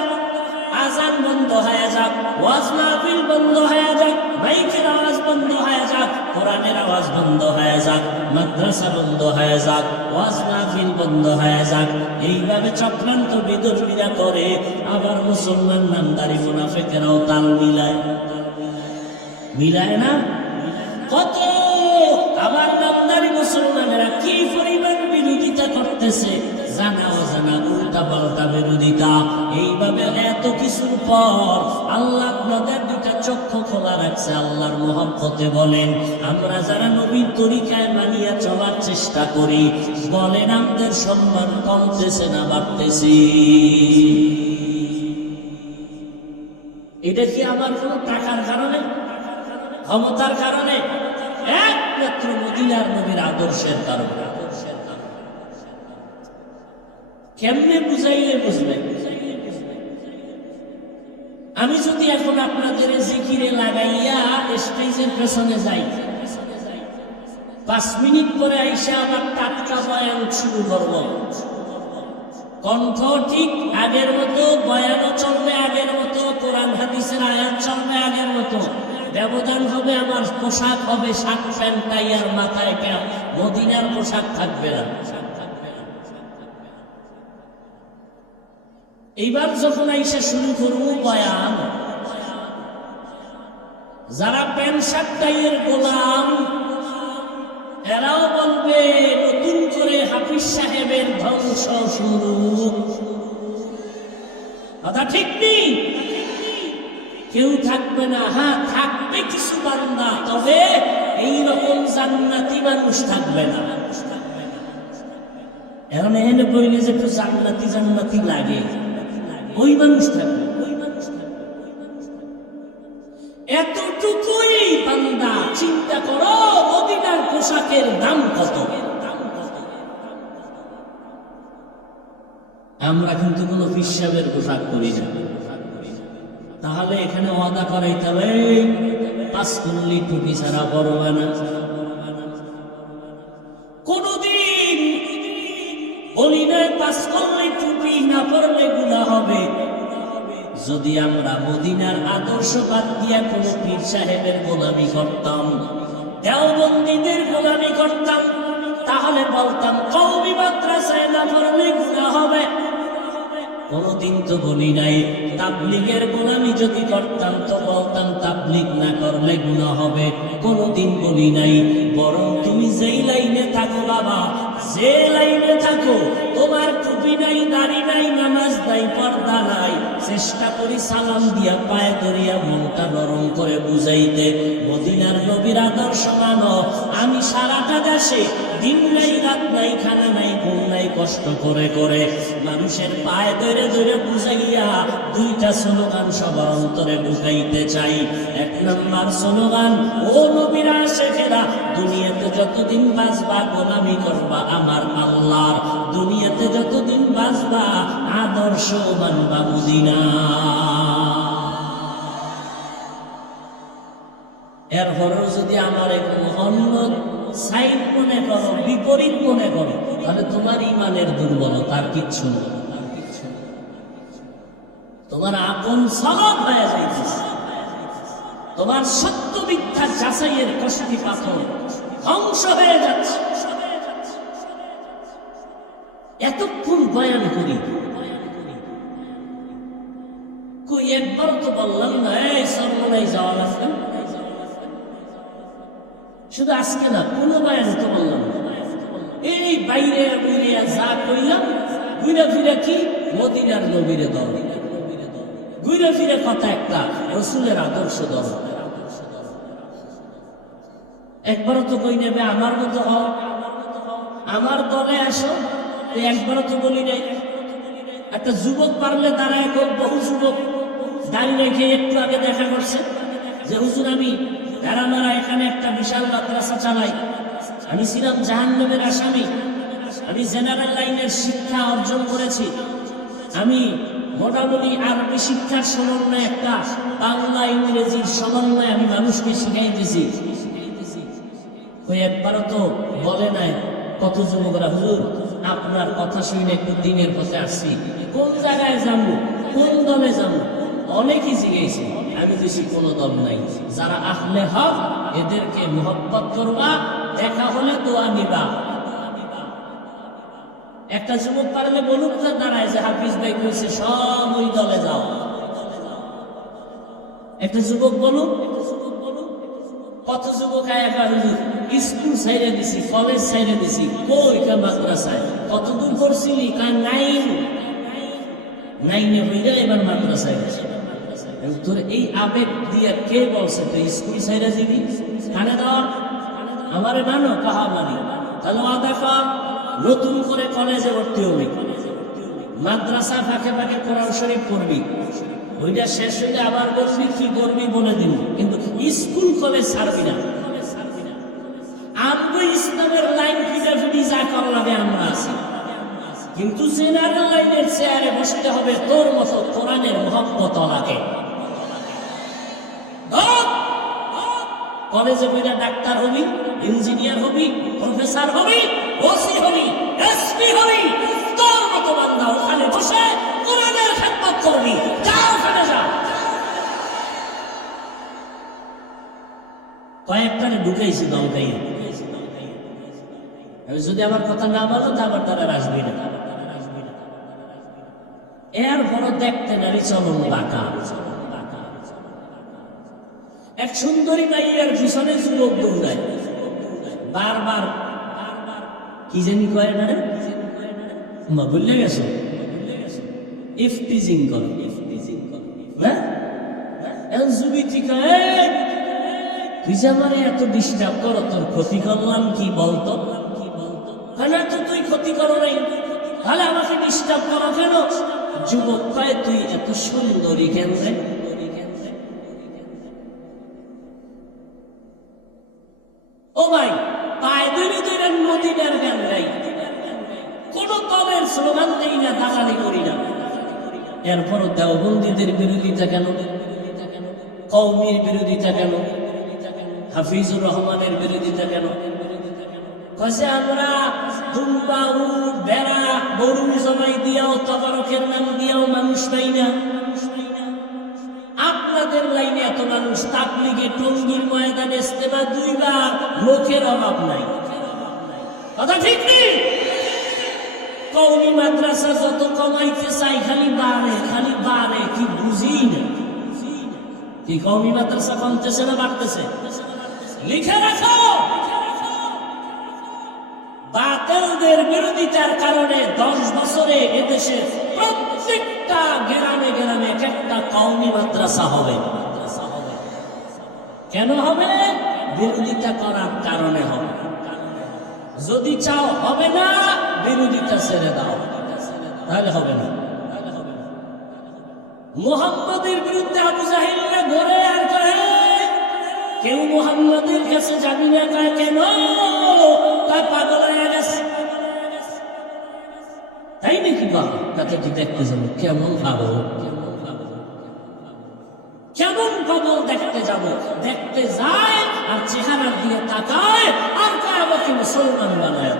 আজান বন্ধ হয়ে যাক, ওয়াজ মাহফিল বন্ধ হয়ে যাক, মাইকের আওয়াজ বন্ধ হয়ে যাক, কোরআনের আওয়াজ বন্ধ হয়ে যাক, মাদ্রাসা বন্ধ হয়ে যাক, ওয়াজ মাহফিল বন্ধ হয়ে যাক। এইভাবে চক্রান্ত বিতর্মীরা করে। আবার মুসলমান নামদারি মুনাফিকেরাও তাল মিলায় না কত। আবার নামদারি মুসলমানেরা কি পরিমাণ বিরোধিতা করতেছে, জানা অজানা উল্টা পাল্টা বিরোধিতা। এইভাবে এত কিছুর পর আল্লাহ আপনাদের দুটা চক্ষু খোলা রাখছে। আল্লাহর মহব্বতে বলেন, আমরা যারা নবীর তরিকায় মানিয়া চলার চেষ্টা করি, বলেন আমাদের সম্মান কমতেছে না বাড়তেছে? এটা কি আমার কোন টাকার কারণে, ক্ষমতার কারণে? একমাত্র মদিনার নবীর আদর্শের কারণে। কেমনে বুঝাইলে বুঝবেন? আমি যদি এখন আপনাদের জিকিরে লাগাইয়া স্টেজের পেছনে যাই, 5 মিনিট পরে আইসা আবার টাটকা বয়ান শুরু করব, কণ্ঠ ঠিক আগের মতো, বয়ানও চলবে আগের মতো, কোরআন হাদিসের আয়াত চলবে আগের মতো। ব্যবধান হবে আমার পোশাক হবে শার্ট প্যান্ট টাই আর মাথায় ক্যাপ, মদিনার পোশাক থাকবে না। এইবার যখন আইসা শুরু করবো বয়ান, যারা প্যান্ট শার্ট টাইয়ের গোলাম এরাও বলবে নতুন করে হাফিজ সাহেবের ধ্বংস শুরু। কথা ঠিক নেই? কেউ থাকবে না। হ্যাঁ, থাকবে কিছু বান্দা, তবে এইরকম জান্নাতি মানুষ থাকবে না। এখন এখানে বইলে যে একটু জান্নাতি জান্নাতি লাগে, ওই মানুষ থাকবে। এতটুকুই বান্দা চিন্তা করো, মদিনার পোশাকের দাম কত? আমরা কিন্তু কোনো হিসাবের পোশাক করি না। তাহলে এখানে ওয়াদা করাইতে হবে 5 কুল্লি টুপি ছাড়া পরবে না। কোনদিন বলি নয় 5 কুল্লি টুপি না পরলে গুনাহ হবে। যদি আমরা মদিনার আদর্শ বাদ দিয়া কোন পীর সাহেবের গোলামি করতাম, দেওবন্দীদের গোলামি করতাম, তাহলে বলতাম কওমি মাদ্রাসায় না পড়লে গুনাহ হবে। কোনদিন তো বলি নাই। তাবলীগের গোলামি যদি করতাম তো বলতাম তাবলীগ না করলে গুনাহ হবে। কোনদিন বলি নাই। বরং তুমি যেই লাইনে থাকো বাবা, যে লাইনে থাকো, তোমার টুপি নাই, দাড়ি নাই, নামাজ নাই, পর্দা নাই, চেষ্টা করি সালাম দিয়া পায়ে ধরিয়া মনটা নরম করে বুঝাইতে, মদিনার নবীর আদর্শ মানো। আমি সারাটা দেশে দিন নাই রাত নাই, খানা নাই, ঘুম নাই, কষ্ট করে করে মানুষের পায়ে ধরে ধরে বুঝাইয়া 2টা স্লোগান সবার অন্তরে ঢুকাইতে চাই। 1 নম্বর স্লোগান, ও নবীর আশিকেরা, দুনিয়াতে যতদিন বাঁচবা গোলামি করবা আমার আল্লাহর, দুনিয়াতে যতদিন বাঁচবা আদর্শ মানবা মদিনা। এরপরেও যদি আমার কোনো অন্য সাইড মনে করো, বিপরীত মনে করো, তাহলে তোমার ইমানের দুর্বলতার কিচ্ছু নেই। তোমার আপন সলব হয়ে যাইতেছে। তোমার সত্য মিথ্যা যাচাইয়ের কষ্টি পাথর ধ্বংস হয়ে যাচ্ছে। এতক্ষণ বয়ান করি, কই একবার তো বললাম না এই সর্বনাই যাওয়া লাগবে। শুধু আজকে না, কোনো বয়ান তো বললাম এই বাইরে বুইরে যা কইলাম, ঘুরে ফিরে কি মদিনার নবীরে দল, ঘুরে ফিরে কথা একটা রসুলের আদর্শ দল। একবারও তো কই নেবে আমার মতো হও, আমার দলে আসো। একবারও তো বলি নাই। একটা যুবক পারলে দাঁড়ায়, বহু যুবক দাঁড়িয়ে রেখে একটু আগে দেখা করছে যে হুজুর আমি এরামারা এখানে একটা বিশাল মাদ্রাসা চালাই, আমি ছিলাম জাহান্নামের আসামি, আমি জেনারেল লাইনের শিক্ষা অর্জন করেছি, আমি মোটামুটি আরবি শিক্ষার সমন্বয়, একটা বাংলা ইংরেজির সমন্বয় আমি মানুষকে শিখাইতেছি। ওই একবারও তো বলে নাই কত যুবকরা, হুজুর আপনার কথা শুনে একটু দিনের পথে আসছি, কোন জায়গায় যাবো, কোন দলে যাবো? অনেকই জিজ্ঞেস, আমি বেশি কোনো দল নাই। যারা আহলে হক এদেরকে মোহব্বত করবা, দেখা হলে দোয়া নিবা। একটা যুবক পারলে বলুক না দাঁড়ায় যে হাফিজ ভাই কইছে সব ওই দলে যাও। একটা যুবক বলুক। কত যুবক স্কুল ছাইড়ে দিছি, কলেজ ছাইড়ে দিছি, কই কা মাদ্রাসায় কতদূর পড়ছিলি? নাইনে হইয়া এবার মাদ্রাসায় গেছে। তোর এই আবেগ দিয়ে কে বলছে তুই স্কুল ছাইড়ে দিবি? কানে দেওয়ার আমারে মানো, কাহা মানি? তাহলে আদা কর, নতুন করে কলেজে ভর্তি হবি, মাদ্রাসা ফাঁকে ফাঁকে কোরআন শরীফ পড়বি, ওইটা শেষ হইলে আবার বলবি কি করবি বলে দিব, কিন্তু স্কুল কলেজ ছাড়বি না। আমরা ইসলামের লাইন ফিটাফিটি যা করা লাগে আমরা আছি, কিন্তু জেনারেল লাইনের চেয়ারে বসতে হবে তোর মতো কোরআনের মহব্বত লাগে। কলেজে বইটা ডাক্তার হবি, ইঞ্জিনিয়ার হবি, প্রফেসর হবি, ওসি হবি, এসপি হবি, তোর মতো বান্দা ওখানে বসে কোরআনের খেদমত করবি। যা ওখানে যা। কয়েকটারে ঢুকাইছি দলকাই, যদি আমার কথা না বলো তো আবার তারা আসবি না। এরপরও দেখতে নারী চলন বাঁকা। এক সুন্দরী মাইয়ার পিছনে যুবক দৌড়ায়, বারবার কি জানি কয় না, ভুলে গেছো, ইফটিজিং করে। তুই যে আমার এত ডিস্টার্ব করো, তোর ক্ষতি করলাম কি বলতো? তো তুই ক্ষতি করো নাই, তাহলে আমাকে ডিস্টার্ব করো কেন? যুবক কয় তুই এত সুন্দরী কেন রে? ও ভাই, পায়ে ধরে ধরে মদিনার গান গাই, কোন দলের স্লোগান দেই না, দালালি করি না। এরপরও দেওবন্দীদের বিরোধিতা কেন? কওমির বিরোধিতা কেন? হাফিজুর রহমানের বিরোধিতা কেন? কাছে আমরা দুম্বা, উট, ভেড়া, গরু জবাই দিয়াও, তবারকের নাম দিয়াও মানুষ পাই না। আপনাদের লাইনে এত মানুষ, তাবলীগে টঙ্গীর ময়দানে ইস্তেমা 2 বার, লোকের অভাব নাই। কথা ঠিক নেই? কওমি মাদ্রাসা যত কমাইতে চাই খালি বাড়ে, কি বুঝি না? কি কওমি মাদ্রাসা কমতেছে না বাড়তেছে? লিখে রাখো। বাতিলদের বিরোধিতার কারণে 10 বছরে এদেশে প্রত্যেকটা গ্রামে গ্রামে একটা কওমি মাদ্রাসা হবে। কেন হবে? বিরোধিতা করার কারণে হবে। যদি চাও হবে না, বিরোধিতা ছেড়ে দাও, তাহলে হবে না। মুহাম্মাদের বিরুদ্ধে আবু জাহেলরা ঘরে আর কহে, কেউ মুহাম্মাদের কাছে যাবি না, কয় কেন? তাই পাগল হয়ে গেছে। তাই নাকি? বাবা তাতে কি দেখতে যাবো? কেমন ভাবো, কেমন পাগল দেখতে যাব? দেখতে যায় আর চেহারার দিয়ে তাকায় আর কয় আমাকে মুসলমান বানায়।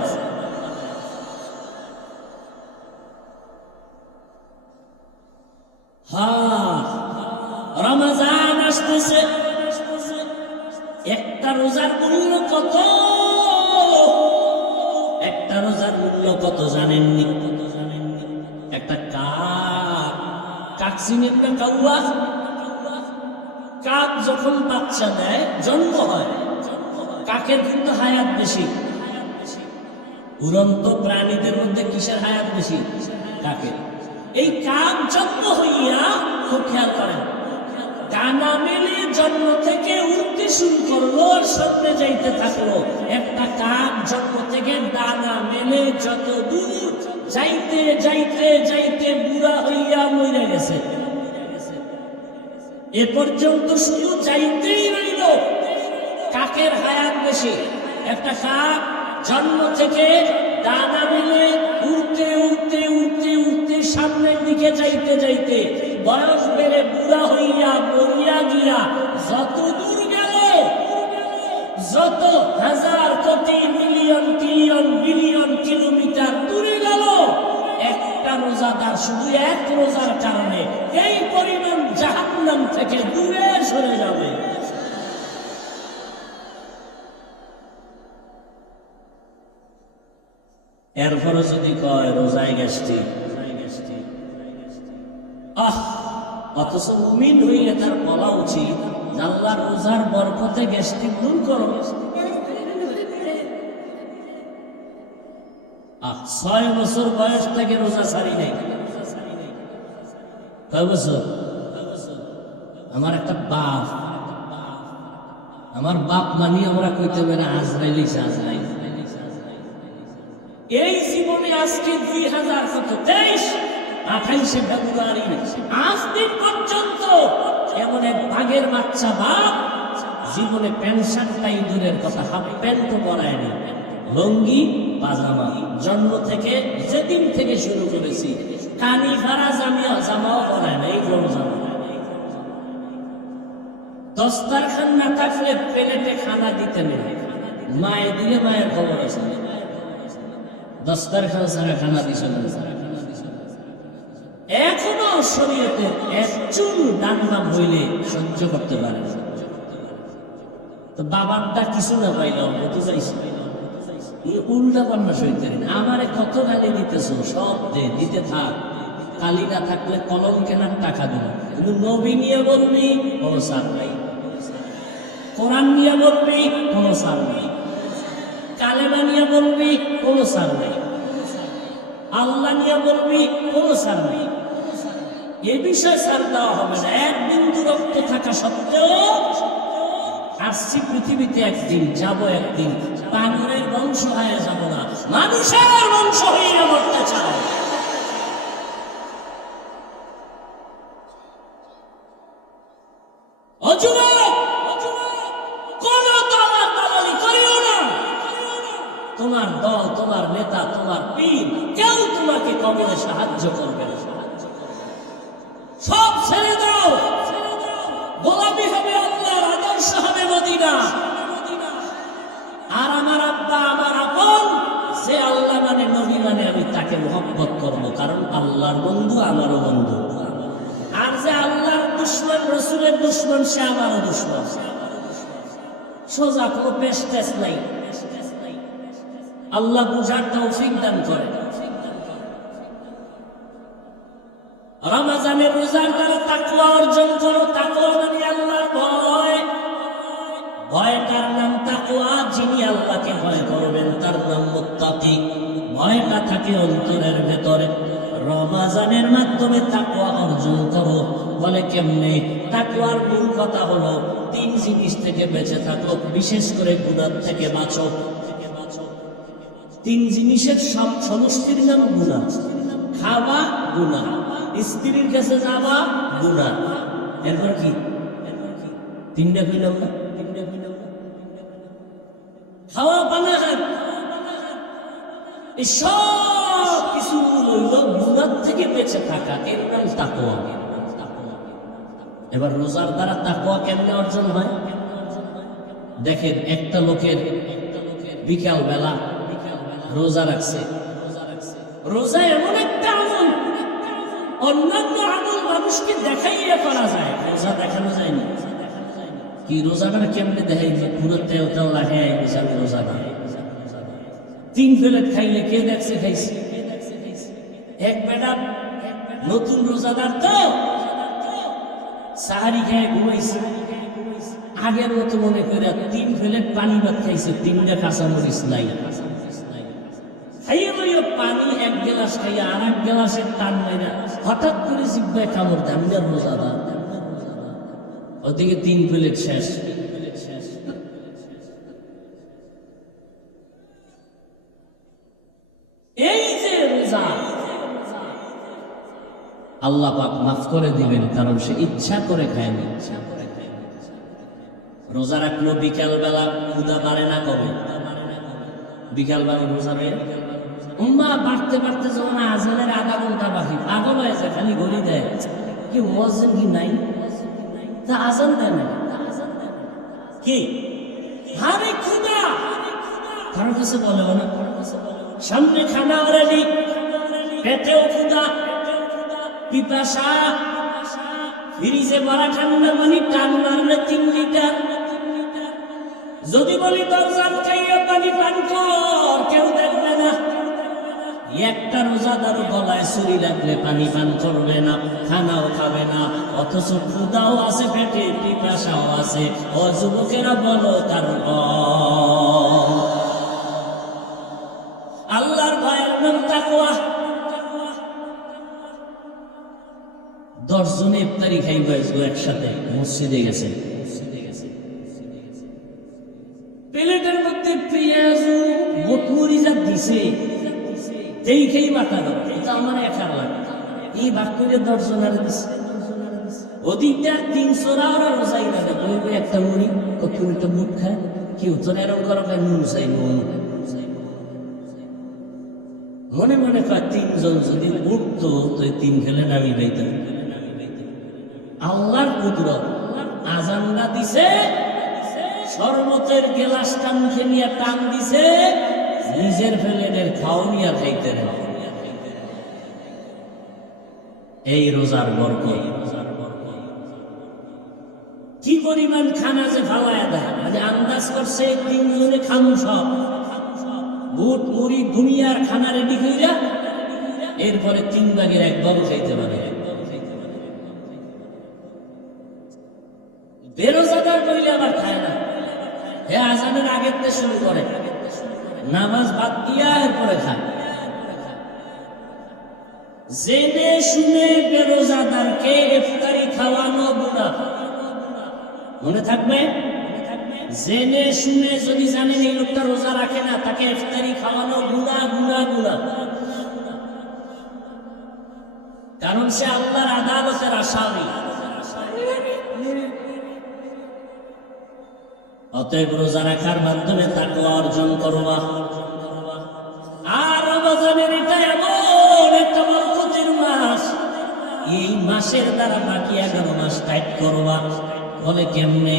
রমজান আসতেছে, একটা রোজার মূল্য কত? একটা রোজার মূল্য কত জানেননি? একটা কাক চিনেন না? কাউয়া কাক যখন বাচ্চা দেয়, জন্ম হয়, কাকের কিন্তু হায়াত বেশি। উড়ন্ত প্রাণীদের মধ্যে কিসের হায়াত বেশি? কাকের। এই কাক জন্ম হইয়া, খুব খেয়াল করেন, ডানা মেলে জন্ম থেকে উঠতে শুরু করলো আর সামনে যাইতে থাকলো। একটা কাক জন্ম থেকে ডানা মেলে যত দূর যাইতে যাইতে যাইতে বুড়া হইয়া মরে গেছে। এ পর্যন্ত শুধু যাইতেই রইল। কাকের হায়াত বেশি। একটা কাক জন্ম থেকে ডানা মেলে উঠতে উঠতে উঠতে উঠতে সামনের দিকে যাইতে যাইতে বয়স বেড়ে বুড়া হইয়া মরিয়া গিয়া যত দূর গেল, যত হাজার কোটি মিলিয়ন ট্রিলিয়ন বিলিয়ন কিলোমিটার দূরে গেল, একটা রোজাদার শুধু এক রোজার কারণে এই পরিমাণ জাহান্নাম থেকে দূরে সরে যাবে। এরপরও যদি কয় রোজায় গেছি, অথচ মুমিন হইলে তার বলা উচিত আল্লাহর রোজার বরকতে গেছি দূর করো। 6 বছর বয়স থেকে রোজা ছাড়ি নাই। কয় বছর? আমার একটা বাপ, আমার বাপ মানি আমরা কইতে পারি আজরাইল আজরাইল। এই জীবনে আজকে 2023 ফেব্রুয়ারি আজ দিন পর্যন্ত এমন এক ভাগের বাচ্চা বাপ জীবনে পেনশনটাই দূরের কথা, হাফ প্যান্ট পরায়নি, লঙ্গি পাজামা জন্ম থেকে যেদিন থেকে শুরু করেছি কানি ফারা জামাও পরায় না। এই রমজান দস্তারখান না থাকলে প্লেটে খানা দিতে নেই, মায়ে দিলে মায়ের খবর আছে, দস্তারখান ছাড়া খানা দিছে না। এখনো শরীয়তে এক চুল ডান্ডা হইলে সহ্য করতে পারে না। তো বাবারটা কিছু না পাইলাম হতে চাইছে, উল্টা পান্না সইতে আমারে কত গালি দিতেছ, সব দিতে থাক, কালি না থাকলে কলম কেনার টাকা দিল। কিন্তু নবী নিয়ে বলবি কোনো সার নাই, কোরআন নিয়ে বলবি কোনো সার নেই, কালেমা নিয়ে বলবি কোনো সার নেই, আল্লাহ নিয়ে বলবি কোনো সার নেই। এ বিষয়ে সার দেওয়া হবে না। এক বিন্দু রক্ত থাকা সত্ত্বেও আসছি পৃথিবীতে, একদিন যাব, একদিন পাগলের বংশ হয়ে যাব না, মানুষের বংশ হয়ে মরতে চাও। তোমার দল, তোমার নেতা, তোমার পীর কেউ তোমাকে কবরে সাহায্য করবে না। সব ছেড়ে দাও, গোলামি হবে আল্লাহর, আদর্শ হবে মদিনা। আর আমার আব্বা আমার আপন, সে আল্লাহ মানে নবী মানে আমি তাকে মহব্বত করব, কারণ আল্লাহর বন্ধু আমারও বন্ধু। আর যে আল্লাহর দুশ্মন, রসুলের দুশ্মন, সে আমারও দুশ্মন। সোজা কোনো পেশ টেস্ট নাই। আল্লাহ বুঝার তৌফিক দান করে। রমজানের রোজার দ্বারা তাকওয়া অর্জন করো। তাকওয়া মানে আল্লাহর ভয়। ভয়টার নাম তাকওয়া। যিনি আল্লাহকে ভয় করবেন তার নাম মুত্তাকি। ভয়টা থাকে অন্তরের ভেতরে। রমজানের মাধ্যমে তাকওয়া অর্জন করো। বলে কেমনে? তাকওয়ার মূল কথা হলো 3 জিনিস থেকে বেঁচে থাকো, বিশেষ করে গুনাহ থেকে বাঁচো। 3 জিনিসের সব সমষ্টির নাম গুনাহ। খাওয়া গুনাহ, স্ত্রীর কাছে যাওয়া গুনাহ, এরপর কি? 3টা কইলাম না? খাওয়া পানাহার, এই সব কিছু হইল গুনাহ থেকে বেঁচে থাকা, এর নাম তাকওয়া। এবার রোজার দ্বারা তাকওয়া কেমনে অর্জন হয়? দেখেন, একটা লোকের বিকাল বেলা রোজা রাখছে। রোজা এমন একটা আমল, অন্যান্য আমল মানুষকে দেখাইয়া করা যায়, রোজা দেখানো যায়নি। কি রোজাটা কেমনে দেখাই? যে পুরো তেল তেল লাগে রোজা না। 3 প্লেট খাইলে কে দেখছে খাইছে? এক বেটা নতুন রোজাদার তো সাহারি খেয়ে ঘুমাইছে। আগের মতো মনে করে 3 প্লেট পানি ভাত খাইছে, 3টা কাঁচামরিচ নাই। খাইয়ে লইয়া পানি 1 গ্লাস খাইয়া আর 1 গ্লাসের টান মাইরা হঠাৎ করে জিব্বায় কামড় দেয়। আমি রোজাদার, ওদিকে 3 প্লেট শেষ। এই যে রোজা, আল্লাহ পাক মাফ করে দিবেন, কারণ সে ইচ্ছা করে খায়নি। রোজা রাখলো বিকাল বেলা, ক্ষুধা বাড়ে না কবে? বিকাল বেলা রোজা রয়ে উম্মা বাড়তে বাড়তে যখন আজানের আধা ঘন্টা বাকি, পাগল হয়েছে, খালি ঘড়ি দেয় কি মুয়াজ্জিন কি নাই, তা আজান দেয় না কি? আরে ক্ষুধা, কারো কাছে বলে না, সামনে খানা অলরেডি, পেটেও ক্ষুধা, পিপাসা, ফ্রিজে ভরা ঠান্ডা পানি টান মারলে 3 লিটার। যদি বলি দরজান খাইয়ে পানি পান কর, কেউ দেখবে না। একটা রোজাদার গলায় ছুরি লাগলে পানি পান করবে না, খানাও খাবে না, অথচ ক্ষুধাও আছে পেটে, পিপাসাও আছে। ও যুবকেরা বলো কারণ আল্লাহর ভয়ের নাম তাকওয়া। 10 জনে ইফতারি খাইবে একসাথে, মসজিদে গেছে, প্লেটের মধ্যে পেঁয়াজ মরিচা দিছে, দেখেই মাথা ধরে, এটা আমার একার লাগে। এই ভাগ করে 10 জনের দিছে, ওদিকটা 300 ওরা রোজাই না বলবে একটা মুড়ি, কেউ একটা মুখ খায়, কেউ তো এরকম করো খায় নুন চাই নুন। মনে মনে কয় 3 জন যদি উঠতো তো 3 খেলে নামি পাইতাম। আল্লাহর কুদরত, আজানটা দিছে, শরবতের গেলাসটা মুখে নিয়ে টান দিছে, নিজের প্লেটের খাও নিয়ে খাইতে। এই রোজার বরকত। কি পরিমাণ খানা যে ফালায়া দেয়, মানে আন্দাজ করছে 3 জনে খামু সব, বুট মুড়ি দুনিয়ার খানা রেডি কইরা এরপরে 3 ভাগের 1 ভাগ খাইতে পারে। বেরোজাদার কইলে আবার খায় না, হে আজানের আগের থেকে শুরু করে, নামাজ বাদ দিয়া এরপরে খায়। জেনে শুনে বেরোজাদারকে ইফতারি খাওয়ানো গুনাহ, মনে থাকবে। জেনে শুনে যদি জানেন এই লোকটা রোজা রাখে না, তাকে ইফতারি খাওয়ানো গুনাহ গুনাহ গুনাহ, কারণ সে আল্লাহর আদালতের আসামি। অতএব রোজা রাখার মাধ্যমে তাকওয়া অর্জন করবা। আর রমজানের এটা এমন একটা বরকতের মাস, এই মাসের দ্বারা বাকি 11 মাস টাইট করবা। বলে কেমনে?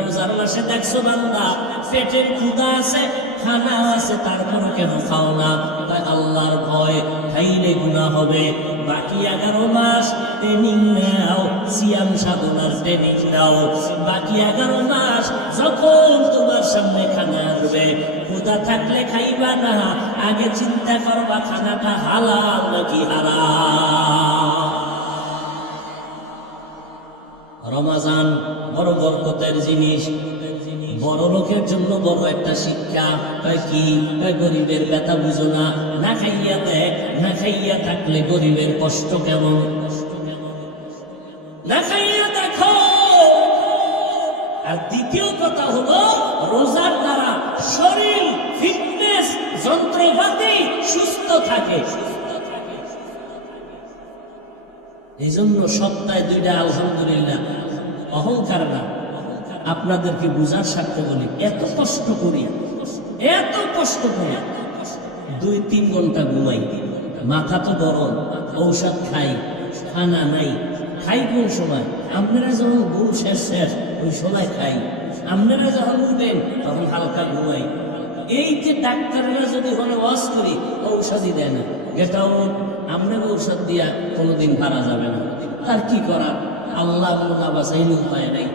রোজার মাসে দেখছো বান্দা পেটের ক্ষুধা আছে, খানা আছে, তারপরে কেন খাও না? আল্লাহর ভয়, খাইলে গুনাহ হবে। বাকি 11 মাস ট্রেনিং নাও, সিয়াম সাধনার ট্রেনিং নাও। বাকি 11 মাস যখন তোমার সামনে খানা আসবে, ক্ষুধা থাকলে খাইবা না, আগে চিন্তা করবা খানাটা হালাল নাকি হারাম। রমজান বড় বরকতের জিনিস, বড় লোকের জন্য বড় একটা শিক্ষা। কি গরিবের ব্যথা বুঝো না, না খাইয়া দেখ, না খাইয়া থাকলে গরিবের কষ্ট কেমন, না খাইয়া দেখো। আর দ্বিতীয় কথা হলো রোজার দ্বারা শরীর, ফিটনেস, যন্ত্রপাতি সুস্থ থাকে। এই জন্য সপ্তাহে 2টা আলহামদুলিল্লাহ। অহংকার না, আপনাদেরকে বুঝার স্বার্থে বলি, এত কষ্ট করি, এত কষ্ট করি, 2-3 ঘন্টা ঘুমাই, মাথা তো গরম, ঔষধ খাই, খানা নাই। খাই কোন সময়? আপনারা যখন ঘুম শেষ ওই সময় খাই, আপনারা যখন উঠেন তখন হালকা ঘুমাই। এই যে ডাক্তাররা যদি হলে ওয়াজ করি, ঔষধই দেয় না, এটাও আপনাকে ঔষধ দিয়া কোনোদিন পারা যাবে না। তার কি করার? আল্লাহ বাঁচাইনি, উপায় নাই।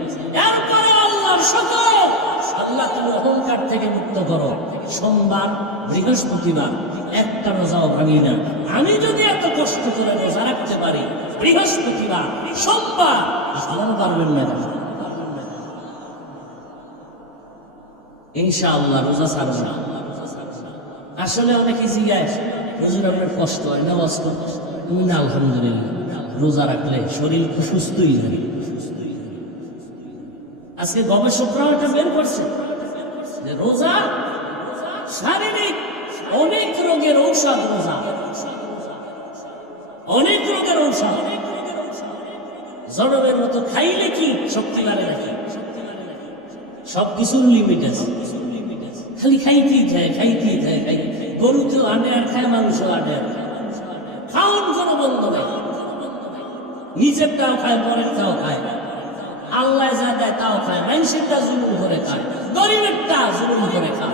এরপরে আল্লাহর শকর, আল্লাহ তুমি অহংকার থেকে মুক্ত করো। সোমবার, বৃহস্পতিবার একটা রোজাও ভাঙি না। আমি যদি এত কষ্ট করে রোজা রাখতে পারি, বৃহস্পতিবার, সোমবার, আপনারা পারবেন না? ইনশাআল্লাহ রোজা ছাড়ব না। আসলে অনেকে জিজ্ঞাসা, হুজুর আপনার কষ্ট হয় না ওয়াজ করতে? তুমি না, আলহামদুলিল্লাহ রোজা রাখলে শরীর সুস্থই যায়। আজকে গবেষকরাও এটা বের করছে যে রোজা শারীরিক অনেক রোগের ঔষধ। রোজা অনেক রোগের ঔষধ। জড়বের মতো খাইলে কি শক্তি বাড়ে নাকি? সবকিছুর লিমিট আছে। খালি খাইতেই যায়, খাইতেই যায়, গরু তো আনে আর খায়, মাংস আনে আর খাওয়ান কোনো বন্ধ নাই। নিজেরটাও খায়, পরেরটাও খায়, আল্লাহ যা দেয় তাও খায়, মানুষেরটা জুলুম করে খায়। গরিবেরটা জুলুম করে খাও।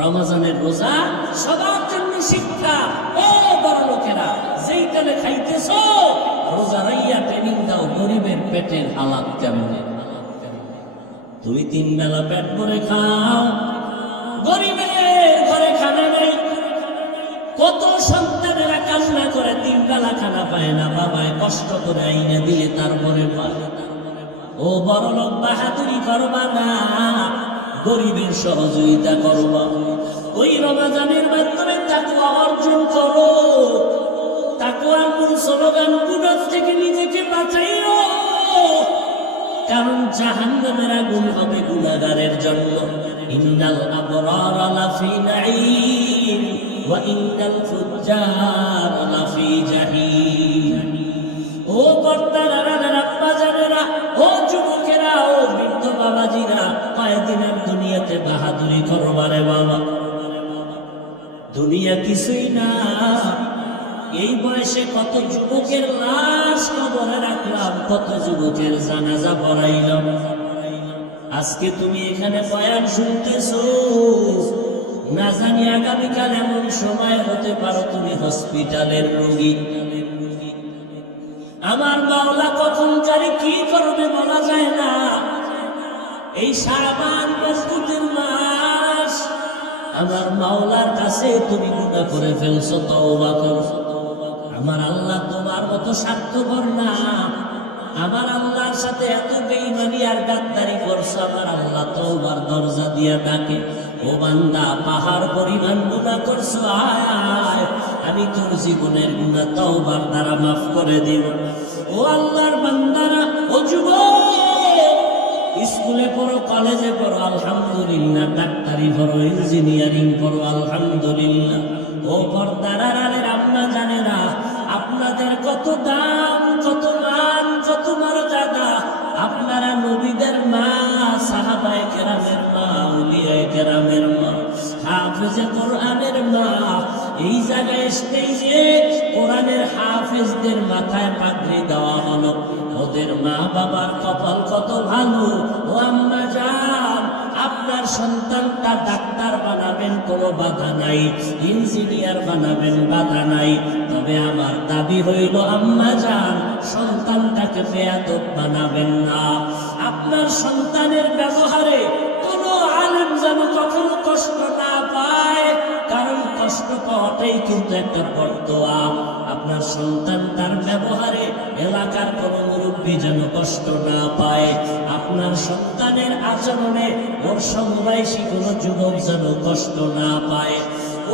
রমজানের রোজা সবার জন্য শিক্ষা। ও বড় লোকেরা, যেই তেলে খাইতেছো রোজা রাইয়া ট্রেনিং দাও গরিবের পেটের হালাত কেমন। 2-3 বেলা পেট ভরে খাও, গরিবের ঘরে খানা নেই। কত সন্তানেরা কান্না করে 3 বেলা খানা পায় না, বাবায় কষ্ট করে আইনে দিলে তারপরে পায়। ও বড় লোক, বাহাদুরি করবা না, গরিবের সহযোগিতা করবা। ওই রমজানের মাধ্যমে তাকওয়া অর্জন করো। তাকওয়ার মূল স্লোগান গুনাহ থেকে নিজেকে বাঁচাইও, কারণ জাহান্নামের আগুন হবে গুনাহগারের জন্য। ইন্নাল আবরারা লাফি নাঈম ওয়া ইন্নাল ফুজ্জারা লাফি জাহিম। ও পর্দারা, আব্বা জানেরা, ও যুবকেরা, ও বৃদ্ধ বাবাজিরা, কয়েকদিনের দুনিয়াতে বাহাদুরি করবারে বাবা। দুনিয়া কিছুই না। এই বয়সে কত যুবকের লাশ কবরে রাখলাম, কত যুবকের জানাজা পড়াইলাম। আজকে তুমি এখানে বয়ান শুনতেছো, না জানি আগামীকাল এমন সময় হতে পারো তুমি হসপিটালের রোগী। আমার মাওলা কখন জানি কি করবে বলা যায় না। এই শাবান মজবুতের মাস, আমার মাওলার কাছে তুমি গুনাহ করে ফেলছো, তওবা করো। আমার আল্লাহ তোমার মতো স্বার্থপর না। আমার আল্লাহর সাথে এত বেঈমানি আর গাদ্দারি করছো, আমার আল্লাহ তওবার দরজা দিয়া ডাকে, ও বান্দা পাহাড় পরিমাণ গুনাহ করছো, আয় আমি তোর জীবনের গুনাহ তওবার দ্বারা মাফ করে দিব। ও আল্লাহর বান্দারা, ও যুবক, স্কুলে পড়ো, কলেজে পড়ো, আলহামদুলিল্লাহ। ডাক্তারি পড়ো, ইঞ্জিনিয়ারিং পড়ো, আলহামদুলিল্লাহ। ও পর্দারারের আম্মা জানেরা, আপনাদের কত দাম, কত মান, কত মর্যাদা। আপনারা নবীদের মা, সাহাবায়ে কেরামের মা, আউলিয়ায়ে কেরামের মা, হাফেজে কোরআনের মা। এই জায়গায় স্টেজে কোরআনের হাফেজদের মাথায় পাগড়ি দেওয়া হলো। ওদের মা বাবার কপাল কত ভালো। ও আম্মা জান, আপনার সন্তানটা ডাক্তার বানাবেন, কোনো বাধা নাই। ইঞ্জিনিয়ার বানাবেন, বাধা নাই। তবে আমার দাবি হইল আম্মা জান, সন্তানটাকে বেয়াদব বানাবেন না। আপনার সন্তানের ব্যবহারে কোনো আলেম যেন কখনো কষ্ট না পায়, কারণ কষ্ট পাওয়াটাই কিন্তু একটা বরদোয়া। আপনার সন্তান তার ব্যবহারে এলাকার কোনো মুরব্বী যেন কষ্ট না পায়। আপনার সন্তানের আচরণে ওর সমবয়সী কোনো যুবক যেন কষ্ট না পায়।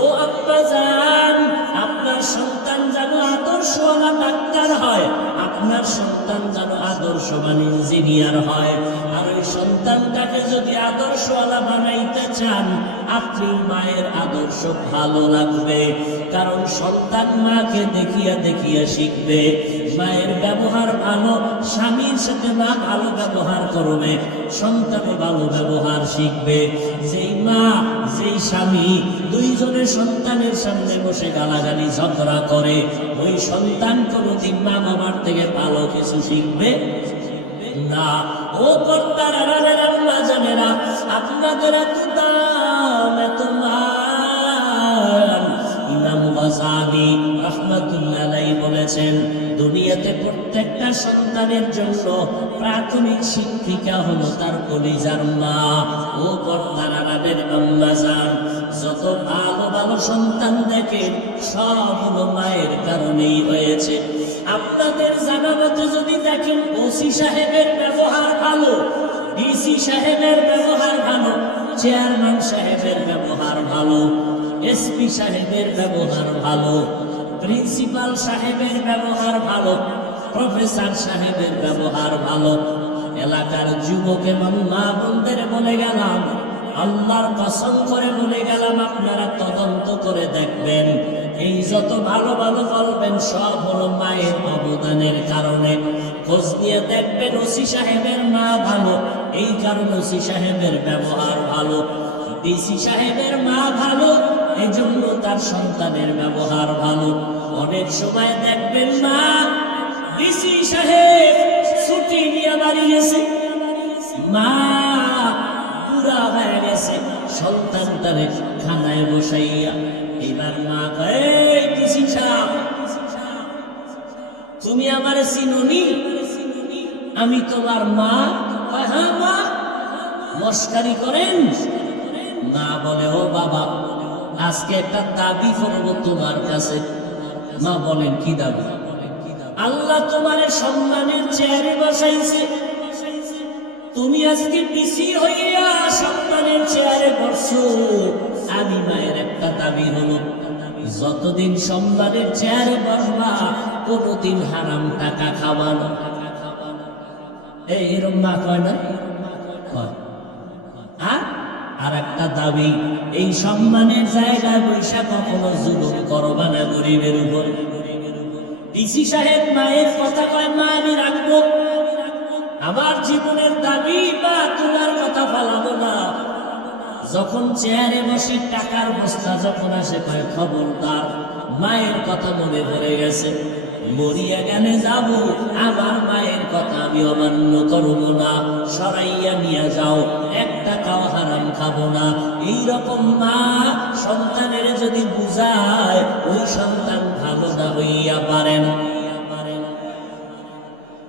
ও আব্বা জান, আপনার সন্তান যেন আদর্শওয়ালা ডাক্তার হয়, আপনার সন্তান যেন আদর্শবান ইঞ্জিনিয়ার হয়। আর ওই সন্তানটাকে যদি আদর্শওয়ালা বানাইতে চান, আপনি মায়ের আদর্শ ভালো লাগবে, কারণ সন্তান মাকে দেখিয়া দেখিয়া শিখবে। মায়ের ব্যবহার ভালো, স্বামীর সাথে মা ভালো ব্যবহার করবে, সন্তানও ভালো ব্যবহার শিখবে। যেই মা, যেই স্বামী দুইজনের সন্তানের সামনে বসে গালাগালি ঝগড়া করে, ওই সন্তান কোনোদিন মা বাবার থেকে ভালো কিছু শিখবে না। ও পর্দারারের আম্মা জানেরা, আপনাদের এত দাম, এত মান। ইমাম গাযযালী রাহমাতুল্লাহ আলাইহি বলেছেন, দুনিয়াতে প্রত্যেকটা সন্তানের জন্য প্রাথমিক শিক্ষিকা হলো তার কলিজার মা। ও পর্দারারের আম্মা জান, যত ভালো ভালো সন্তান দেখেন সব হলো মায়ের কারণেই হয়েছে। আপনাদের জানা মতে যদি দেখেন, ওসি সাহেবের ব্যবহার ভালো, ডিসি সাহেবের ব্যবহার ভালো, চেয়ারম্যান সাহেবের ব্যবহার ভালো, এসপি সাহেবের ব্যবহার ভালো, প্রিন্সিপাল সাহেবের ব্যবহার ভালো, প্রফেসর সাহেবের ব্যবহার ভালো, এলাকার যুবক এবং মা বোনদের বলে গেলাম, আল্লাহর কসম করে বলে গেলাম, আপনারা তদন্ত করে দেখবেন, এই যত ভালো ভালো বলবেন সব হলো মায়ের অবদানের কারণে। খোঁজ নিয়ে দেখবেন ওসি সাহেবের মা ভালো, এই কারণে ওসি সাহেবের ব্যবহার ভালো। ডিসি সাহেবের মা ভালো, এই জন্য তার সন্তানের ব্যবহার ভালো। অনেক সময় দেখবেন মা, ডিসি সাহেব ছুটি নিয়ে বাড়ি গেছে, মা বুড়া হয়ে গেছে, সন্তানটারে খানায় বসাইয়া এবার মা কয়, এই পিসি সাহেব, তুমি আমারে চিনোনি? আমি তোমার মা। কয়, হ্যাঁ মা। মস্কারি করেন? মা বলে, ও বাবা, আজকে একটা দাবি করবো তোমার কাছে। মা বলেন, কি দাবি? আল্লাহ তোমারে সম্মানের চেয়ারে বসাইছে, তুমি আজকে পিসি হইয়া সম্মানের চেয়ারে বসছো। আমি মায়ের একটা দাবি হলো, যতদিন সম্মানের চেয়ারে বসবা কোনদিন হারাম টাকা খাবা না। এরম মা কয় না? কয়। আর একটা দাবি, এই সম্মানের জায়গায় বৈশা কখনো জুলুম করবা না গরিবের উপর। ডিসি সাহেব মায়ের কথা কয়, মা আমি রাখবো, আমার জীবনের দাবি বা তোমার কথা ফালাবো না। যখন চেয়ারে বসি টাকার বস্তা যখন আসে, কয় খবরদার, মায়ের কথা মনে পড়ে গেছে, মরিয়া গেলে যাব, আমার মায়ের কথা আমি অমান্য করবো না, সরাইয়া নিয়ে যাও, এক টাকাও হারাম খাবো না। এইরকম মা সন্তানের যদি বুঝায়, ওই সন্তান ভালো না হইয়া পারে না।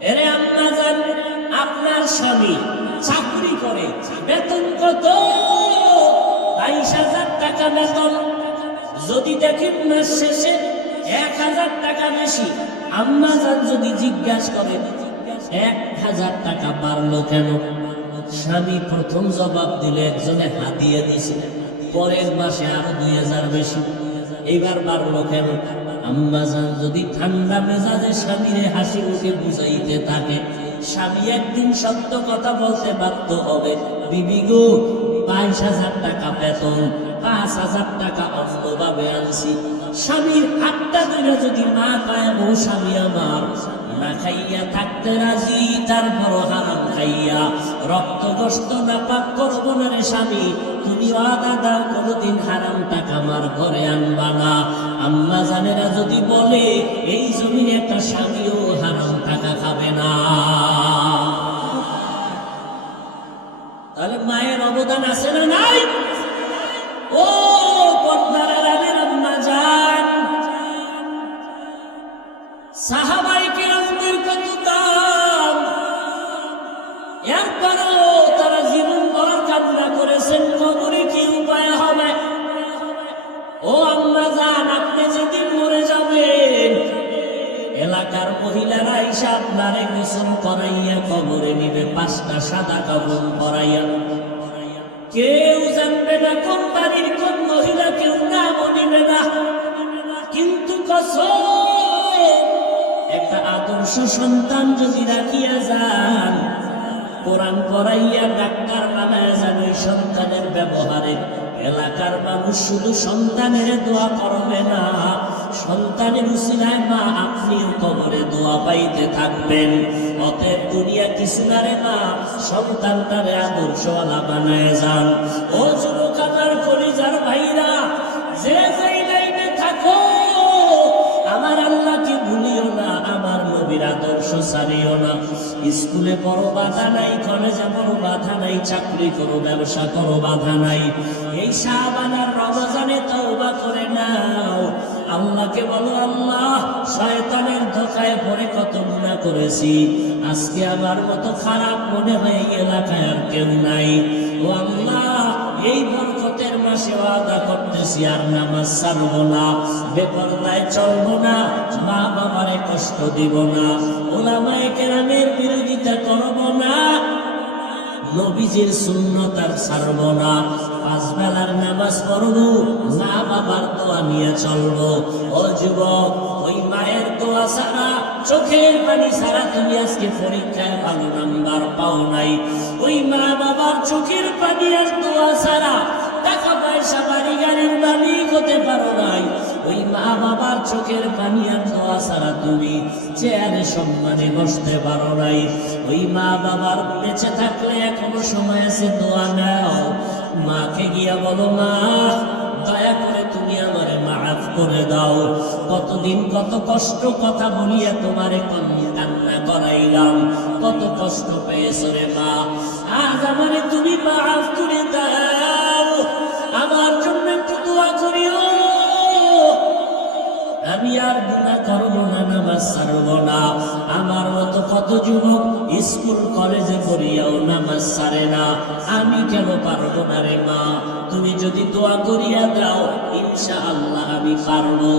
এরে আম্মা জান, আপনার স্বামী চাকরি করে, বেতন কত? 22,000 টাকা বেতন। যদি দেখেন মাস শেষে 1,000 টাকা বেশি, আম্মা জান যদি জিজ্ঞাসা করে 1,000 টাকা বাড়লো কেন? স্বামী প্রথম জবাব দিলে একজনে হাতিয়ে দিছে, পরের মাসে আরো 2,000 বেশি, এবার বাড়লো কেন? আম্মা জান যদি ঠান্ডা মেজাজে স্বামীরে হাসি মুখে বুঝাইতে থাকে, স্বামী একদিন সত্য কথা বলতে বাধ্য হবে, বিবি গো 22,000 টাকা বেতন, 5,000 টাকা অন্যভাবে আনছি। স্বামীর হাতটা ধরে যদি মা পায়, ও স্বামী আমার, না খাইয়া থাকতে রাজি, তারপর হারাম খাইয়া রক্ত গোশত না পাক করবো না রে স্বামী, তুমি ওয়াদা দাও কোনদিন হারাম টাকা আমার ঘরে আনবা না। আম্মা জানেরা যদি বলে, এই জমিনে একটা স্বামীও হারাম টাকা খাবে না। তাহলে মায়ের অবদান আছে না নাই? ও পর্দার আড়ালের আম্মা জান, সাহাবায়ে কেরামদের কত দাম, এরপরও তারা জীবন ভর কান্না করেছেন, কবরে কি উপায় হবে? ও আম্মা জান, আপনি যেদিন মরে যাবেন, এলাকার মহিলারা এসে আপনারে গোসল করাইয়া কবরে নিবে, 5টা সাদা কাপড় পরাইয়া। কেউ জানবে না কোন বাড়ির কোন মহিলা, কেউ নামও নিবে না। কিন্তু একটা আদর্শ সন্তান যদি রাখিয়া যান, কোরআন পড়াইয়া ডাক্তার বানায় যান, ওই সন্তানের ব্যবহারে এলাকার মানুষ শুধু সন্তানের দোয়া করবে না, সন্তানের উসিলায় মা আপনিও কবরে দোয়া পাইতে থাকবেন। অতএব দুনিয়া কিছু না রে মা, সন্তানটারে আদর্শওয়ালা বানায় যান। ও যুবক আমার কলিজার ভাইরা, যে যেই লাইনে থাকো, আমার আল্লাহকে ভুলিও না, আমার নবীর আদর্শ ছাড়িও না। স্কুলে বড় বাধা নাই, কলেজে বড় বাধা নাই, চাকরি করো, ব্যবসা করো, বাধা নাই। এই শাবান আর রমজানে তওবা করে নাও, আল্লাহকে বলো, আল্লাহ শয়তানের ধোঁকায় পড়ে কত গুনাহ করেছি, আজকে আমার মতো খারাপ মনে হয় এলাকায় আর কেউ নাই। ও আল্লাহ, এই বরকতের মাসে ওয়াদা করতেছি আর নামাজ ছাড়বো না, বেপরদায় চলবো না, মা বাবারে কষ্ট দিব না, উলামায়ে কেরামের বিরোধিতা করব না, নবীজির সুন্নাত আর ছাড়বো না, 5 বেলার নামাজ পড়বো, মা বাবার দোয়া নিয়ে চলবো। ও যুবক, ওই মায়ের দোয়া ছাড়া, চোখের পানি ছাড়া তুমি আজকে পরীক্ষায় ভালো নাম্বার পাও নাই। ওই মা বাবার চোখের পানি আর দোয়া ছাড়া টাকা পয়সা বাড়ি গাড়ির মালিক হতে পারো নাই। ওই মা বাবার চোখের পানি আর দোয়া ছাড়া তুমি চেয়ারে সম্মানে বসতে পারো নাই। ওই মা বাবার বেঁচে থাকলে এখনো সময় আছে, দোয়া নাও, মাকে গিয়া বলো, মা দয়া করে তুমি আমারে মাফ করে দাও, কতদিন কত কষ্ট কথা বলিয়া তোমারে কান্না করাইলাম, কত কষ্ট পেয়েছো রে মা, আজ আমারে তুমি মাফ করে দাও, আমার জন্য একটু দোয়া করিও, আমি আর গুনাহ করব না, নামাজ ছাড়ব না। আমার মতো কত যুবক স্কুল কলেজে পড়িয়াও নামাজ ছাড়ে না, আমি কেন পারবো না রে মা? তুমি যদি দোয়া করিয়া দাও ইনশাআল্লাহ আমি পারবো।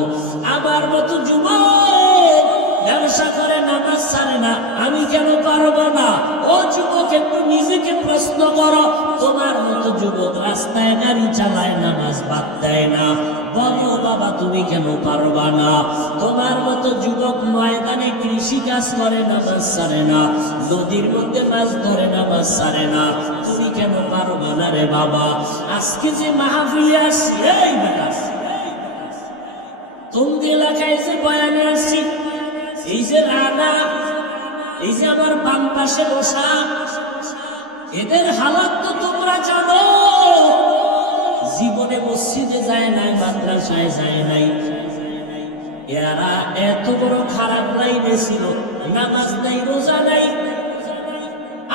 আমার মতো যুবক ব্যবসা করে নামাজ ছাড়ে না, আমি কেন পারবো না? ও যুবক, একটু নিজেকে প্রশ্ন করো, তোমার মতো যুবক রাস্তায় গাড়ি চালায়, নামাজ বাদ দেয় না, বলো বাবা তুমি কেন পারবা না? তোমার মতো যুবক ময়দানে কৃষি কাজ করে, নামাজ ছাড়ে না, নদীর মধ্যে মাছ ধরে, নামাজ ছাড়ে না, তুমি কেন পারবা না রে বাবা? আজকে যে মাহফিলে আসছি, এই বেটা তুমি এলাকায় যে বয়ানে আসছি, এই যে রানা, এই যে আমার বাম পাশে বসা, এদের হালাত তো তোমরা জানো। জীবনে মসজিদে যায় নাই, মাদ্রাসায় যায় নাই, এরা এত বড় খারাপ লাইনে ছিল, নামাজ নাই, রোজা নাই।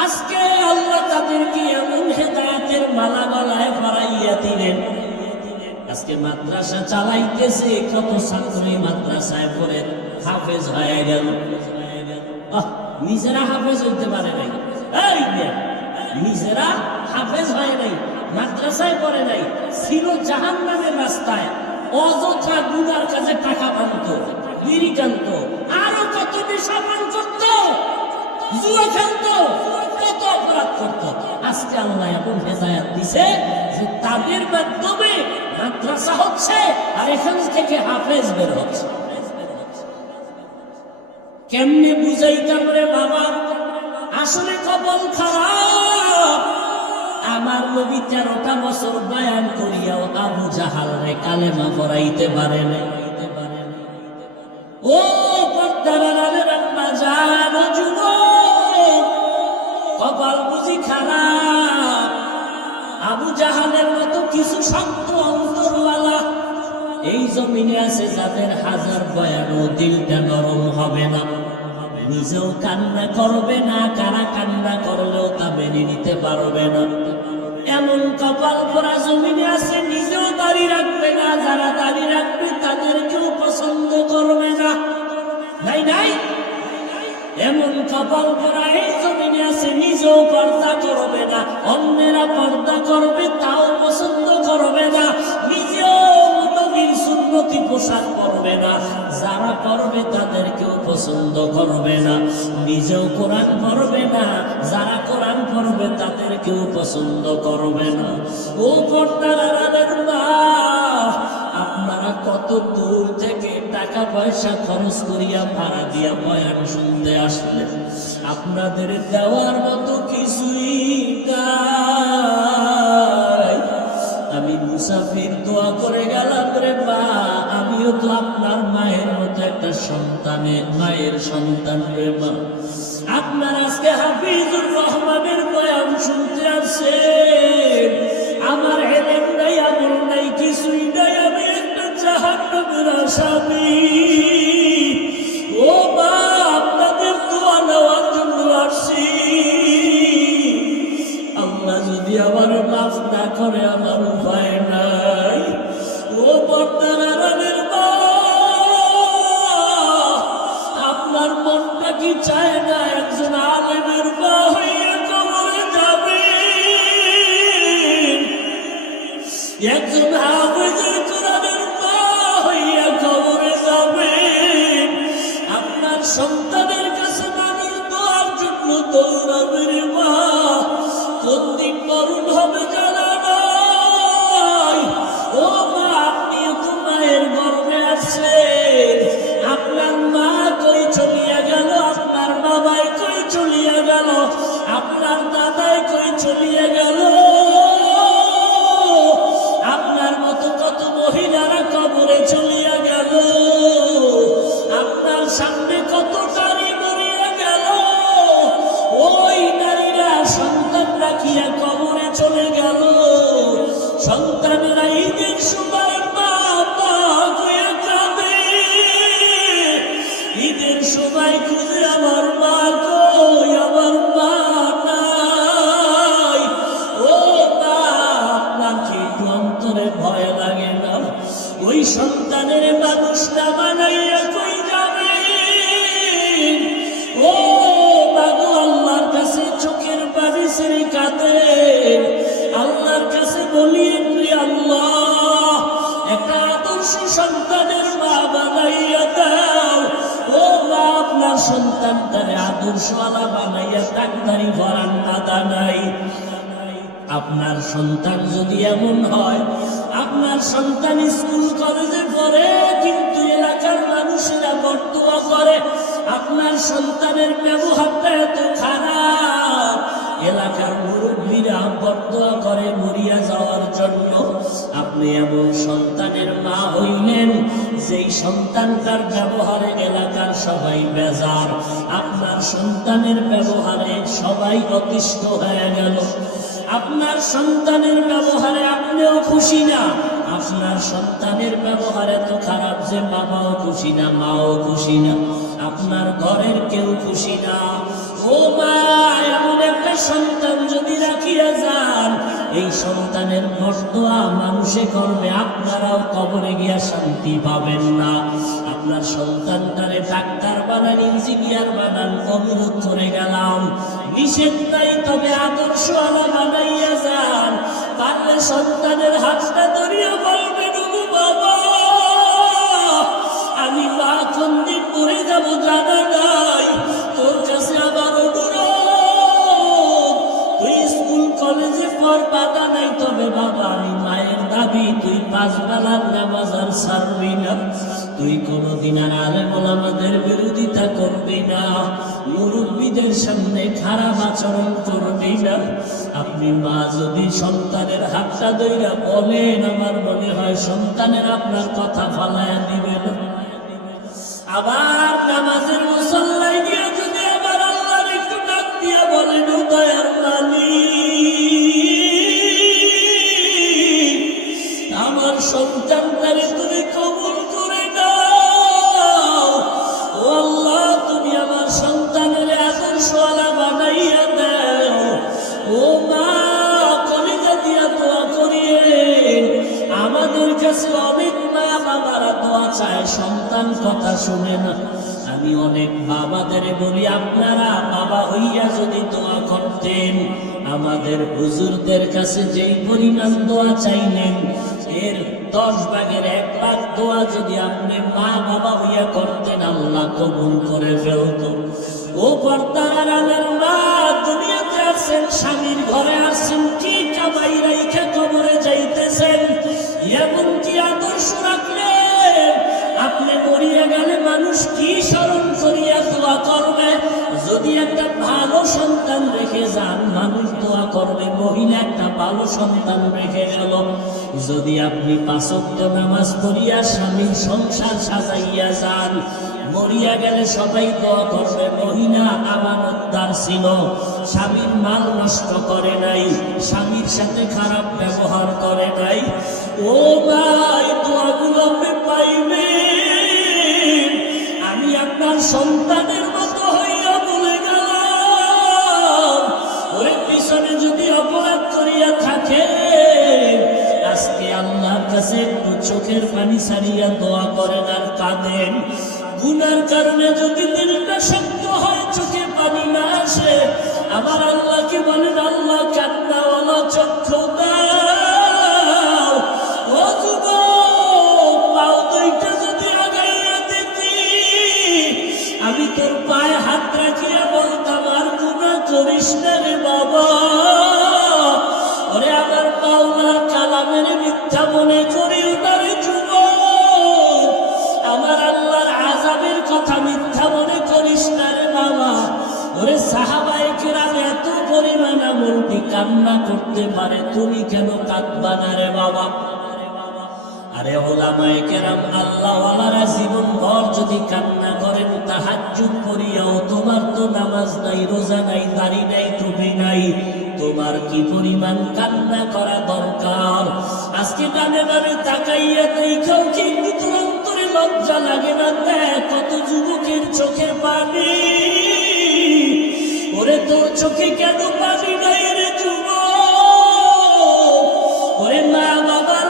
আজকে আল্লাহ তাদেরকে এমন হেদায়েতের মালা গলায় পরাইয়া দিলেন, আজকে মাদ্রাসা চালাইতেছে, কত ছাত্রী মাদ্রাসায় পড়ে হাফেজ হয়ে গেল। নিজেরা হাফেজ হইতে পারে নাই, নিজেরা হাফেজ হয় নাই, মাদ্রাসায় পড়ে নাই, ছিল জাহান্নামের রাস্তায়, অযথা গুনার কাছে টাকা পানত, বিড়ি টানত, আরো কত নেশা পান করত, জুয়া খেলত, কত অপরাধ করত। আজকে আল্লাহ এমন হেদায়েত দিছে যে তাদের মাধ্যমে মাদ্রাসা হচ্ছে আর এখান থেকে হাফেজ বের হচ্ছে। কেমনে বুঝাইতাম রে বাবা? আসলে কপাল খারাপ। আমার নবী 13টা বছর বয়ান করিয়াও আবু জাহাল রে কালেমা পড়াইতে পারে না। ও পর্দার আম্মা জান, ও যুবক, কপাল বুঝি খারাপ। আবু জাহালের মতো কিছু শক্ত অন্তরওয়ালা এই জমিনে আছে, যাদের হাজার বয়ানও দিলটা নরম হবে না, নিজেও কান্না করবে না, কারা কান্না করলেও তা মেনে নিতে পারবে না। এমন কপাল পরা জমিনে আছে, নিজেও দাড়ি রাখবে না, যারা দাড়ি রাখবে তাদেরকেও পছন্দ করবে না। নাই নাই, এমন কপাল পরা এই জমিনে আছে, নিজেও পর্দা করবে না, অন্যেরা পর্দা করবে তাও পছন্দ করবে না, নিজেও নবীর সুন্নতি পোশাক পরবে না, যারা পরবে তাদেরকেও পছন্দ করবে না, নিজেও কোরআন পড়বে না, যারা কোরআন পড়বে তাদেরকেও পছন্দ করবে না। ও পর্দার আড়ালের মা, আপনারা কত দূর থেকে টাকা পয়সা খরচ করিয়া ভাড়া দিয়া বয়ান শুনতে আসলেন, আপনাদের দেওয়ার মতো কিছুই নাই। আমি মুসাফির দোয়া করে গেলাম রে মা, আমিও তো আপনার মায়ের মতো একটা সন্তানের মায়ের সন্তান রে মা। আপনার আজকে হাফিজুর রহমানের বয়ান শুনতে আসেন, আমার এলেম নাই, আমল নাই, কিছুই নাই, আমি একটা জাহান্নামের আসামি। ও মা, আপনাদের দোয়া নেওয়ার জন্য আসছি। আল্লাহ যদি আমার মাফ না করে আমার উপায় নাই। ও পর্দার আড়ালের মা, আপনার মনটা কি চায় না একজন আলেমের মা হইয়া কবরে যাবে, একজন হাফেজের কোরআনের মা হইয়া কবরে যাবে? আপনার সন্তানের কাছে মানুষ দোয়ার জন্য দৌড়াবে রে মা, কোন দিন মরণ হবে জানা নাই। ও মা, আপনিও তো মায়ের গর্ভে আছেন, আপনার মা কই চলিয়া গেল, আপনার বাবাই কই চলিয়া গেল, আপনার দাদাই কই চলিয়া গেল, আপনার মতো কত মহিলারা কবরে চলিয়া গেল, আপনার সামনে কত নারী মরিয়া গেল, ওই নারীরা সন্তান রাখিয়া কবরে চলে গেল। সন্তানেরা ঈদের সময় মা মা কইয়া কাঁদে, ঈদের সময় খুঁজে আমার মা কই, আমার মা নাই। অন্তরে ভয় লাগে না? ওই সন্তানের মানুষ না বানাইয়া কই যাবে? ও বাবু, আল্লাহর কাছে চোখের পানি ছেড়ে কাঁদে, আল্লাহর কাছে বলিয়েন, আল্লাহ একটা আদর্শ সন্তানের মা বানাইয়া দাও। ও মা, আপনার সন্তানটারে আদর্শওয়ালা বানাইয়া ডাক্তারি করার বাধা নাই। আপনার সন্তান যদি এমন হয়, আপনার সন্তান স্কুল কলেজে পড়ে কিন্তু এলাকার মানুষেরা বর্তমান করে, আপনার সন্তানের ব্যবহারটা এত খারাপ, এলাকার মুরব্বীরা বর্তমান করে মরিয়া যাওয়ার জন্য, আপনি এমন সন্তানের মা হইলেন যেই সন্তানটার ব্যবহারে এলাকার সবাই বেজার, আপনার সন্তানের ব্যবহারে সবাই অতিষ্ঠ হয়ে গেল। আপনার সন্তানের ব্যবহারে আপনিও খুশি না, আপনার সন্তানের ব্যবহার এত খারাপ যে বাবাও খুশি না, মাও খুশি না, আপনার ঘরের কেউ খুশি না। ও মা, এমন একটা সন্তান যদি রাখিয়া যান, এই সন্তানের বর্দোয়া মানুষে করবে, আপনারাও কবরে গিয়া শান্তি পাবেন না। আপনার সন্তানটারে ডাক্তার বানান, ইঞ্জিনিয়ার বানান, অনুরোধ করে গেলাম, নিষেধ নাই, তবে আদর্শ আলা বানাইয়া যান। পারলে সন্তানের হাতটা ধরিয়া বলবেন, ওগো বাবা, আমি মা কোন দিন মরে যাবো জানা নাই, তোর কাছে আবার অনুরোধ, তুই স্কুল কলেজে পর বাধা নাই, তবে বাবা আমি মায়ের দাবি, তুই 5 বেলার নামাজ আর ছাড়বি না, তুই কোনদিন আর আলেম ওলামাদের বিরোধিতা করবি না, মুরব্বীদের সামনে খারাপ আচরণ করবি না। আপনি মা যদি সন্তানের হাতটা ধইরা বলেন, আমার মনে হয় সন্তানের আপনার কথা ফালায়া দিবে না। আবার নামাজের মুসল্লায় গিয়ে যদি আবার আল্লাহর একটু ডাক দিয়া বলেন, ও দয়ার মালিক, আমার সন্তানটারে তুমি কবুল করে দাও, ও আল্লাহ তুমি আমার সন্তানের আদর্শওয়ালা বানাইয়া দাও। ও মা, কলিজা দিয়া দোয়া করিয়ে, আমাদের কাছে অনেক মা বাবারা দোয়া চায়, সন্তান কথা শুনে না। আমি অনেক বাবাদের বলি, আপনারা বাবা হইয়া যদি দোয়া করতেন, আমাদের হুজুরদের কাছে যেই পরিমাণ দোয়া চাইলেন, এর 10 ভাগের 1 ভাগ দোয়া যদি আপনি মা বাবা হইয়া করতেন, আল্লাহ কবুল করে ফেলত। ও পর্দার আড়ালের মা, দুনিয়াতে আছেন, স্বামীর ঘরে আছেন, কি কামাই রাইখা কবরে যাইতেছেন, এমনকি আদর্শ রাখলে আপনি মরিয়া গেলে মানুষ কি স্মরণ করিয়া দোয়া করবে? যদি একটা ভালো সন্তান রেখে যান, মানুষ দোয়া করবে, মহিলা একটা ভালো সন্তান রেখে গেল। যদি আপনি 5 ওয়াক্ত নামাজ পড়িয়া স্বামীর সংসার সাজাইয়া যান, মরিয়া গেলে সবাই দোয়া করবে, মহিলা আমানতদার ছিল, স্বামীর মাল নষ্ট করে নাই, স্বামীর সাথে খারাপ ব্যবহার করে নাই। ও ভাই, দোয়াগুলো আপনি পাইবেন। আমি আপনার সন্তানের মতো হইয়া বলে গেলাম, ওই পিছনে যদি অপরাধ করিয়া থাকে, আজকে আল্লাহর কাছে একটু চোখের পানি ছাড়িয়া দোয়া করেন আর কাঁদেন। গুনার কারণে যদি দিলটা শক্ত হয়, চোখে পানি না আসে, আবার আল্লাহকে বলেন, আল্লাহ কান্নাওয়ালা চক্ষু দাও। ও যুবক, পাও দুইটা যদি আগাইয়া দিতি, আমি তোর পায়ে হাত রাখিয়া বলতাম, আর গুনাহ করিস না রে বাবা। ওরে আমার পাওনার কালামের মিথ্যা মনে করিও না রে যুবক, আমার আল্লাহর আযাবের কথা মিথ্যা মনে করিস না রে বাবা। ওরে সাহাবায়ে কেরাম এত পরিমাণ আমলটি কান্না করতে পারে, তুমি কেন কাঁদবা না রে বাবা? আরে ওলামায়ে কেরাম, আল্লাহওয়ালারা জীবনভর যদি কান্না করেন, তাহাজ্জুদ করিয়াও, তোমার তো নামাজ নাই, রোজা নাই, দাড়ি নাই, টুপি নাই, তোমার কি পরিমাণ কান্না করা দরকার? আজকে ডানে বামে তাকাইয়া দেখাও, কিন্তু তোর অন্তরে লজ্জা লাগে না? দেখ কত যুবকের চোখে পানি। ওরে তোর চোখে কেন পানি নাই রে যুবক? ওরে মা বাবার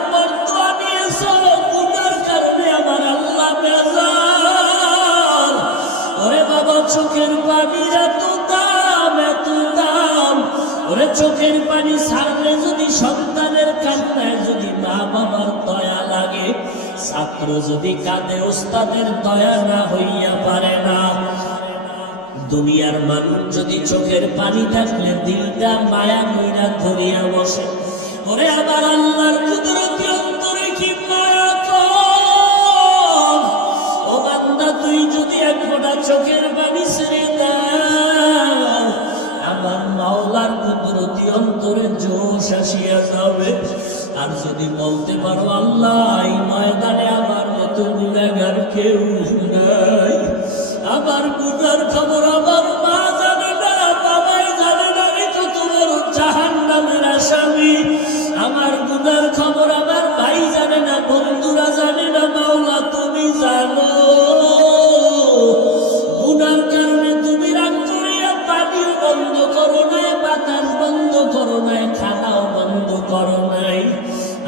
মা বাবার দয়া লাগে। ছাত্র যদি কাঁদে ওস্তাদের দয়া না হইয়া পারে না। দুনিয়ার মানুষ যদি চোখের পানি থাকলে দিলটা মায়া কইরা ধরিয়া বসে। ওরে আবার আল্লাহর কুদরতি অন্তরে কি মায়া কম। ও বান্দা তুই যদি এক ফোঁটা চোখের পানি ছেড়ে দাও, আমার মাওলার কুদরতি অন্তরে জোশ আসিয়া যাবে। আর যদি বলতে পারো আল্লাহ এই ময়দানে আমার মতো গুনাহগার কেউ নাই, আমার গুনার খবর আমার মা জানে না, বাবাই জানে না, আমি তো তোমার জাহান্নামের আসামি। আমার গুনার খবর আমার ভাই জানে না, বন্ধুরা জানে না, মাওলা তুমি জানো। গুনার কারণে তুমি রাগ করিয়া পানিও বন্ধ করো নাই, বাতাস বন্ধ করো নাই, খানাও বন্ধ করো নাই।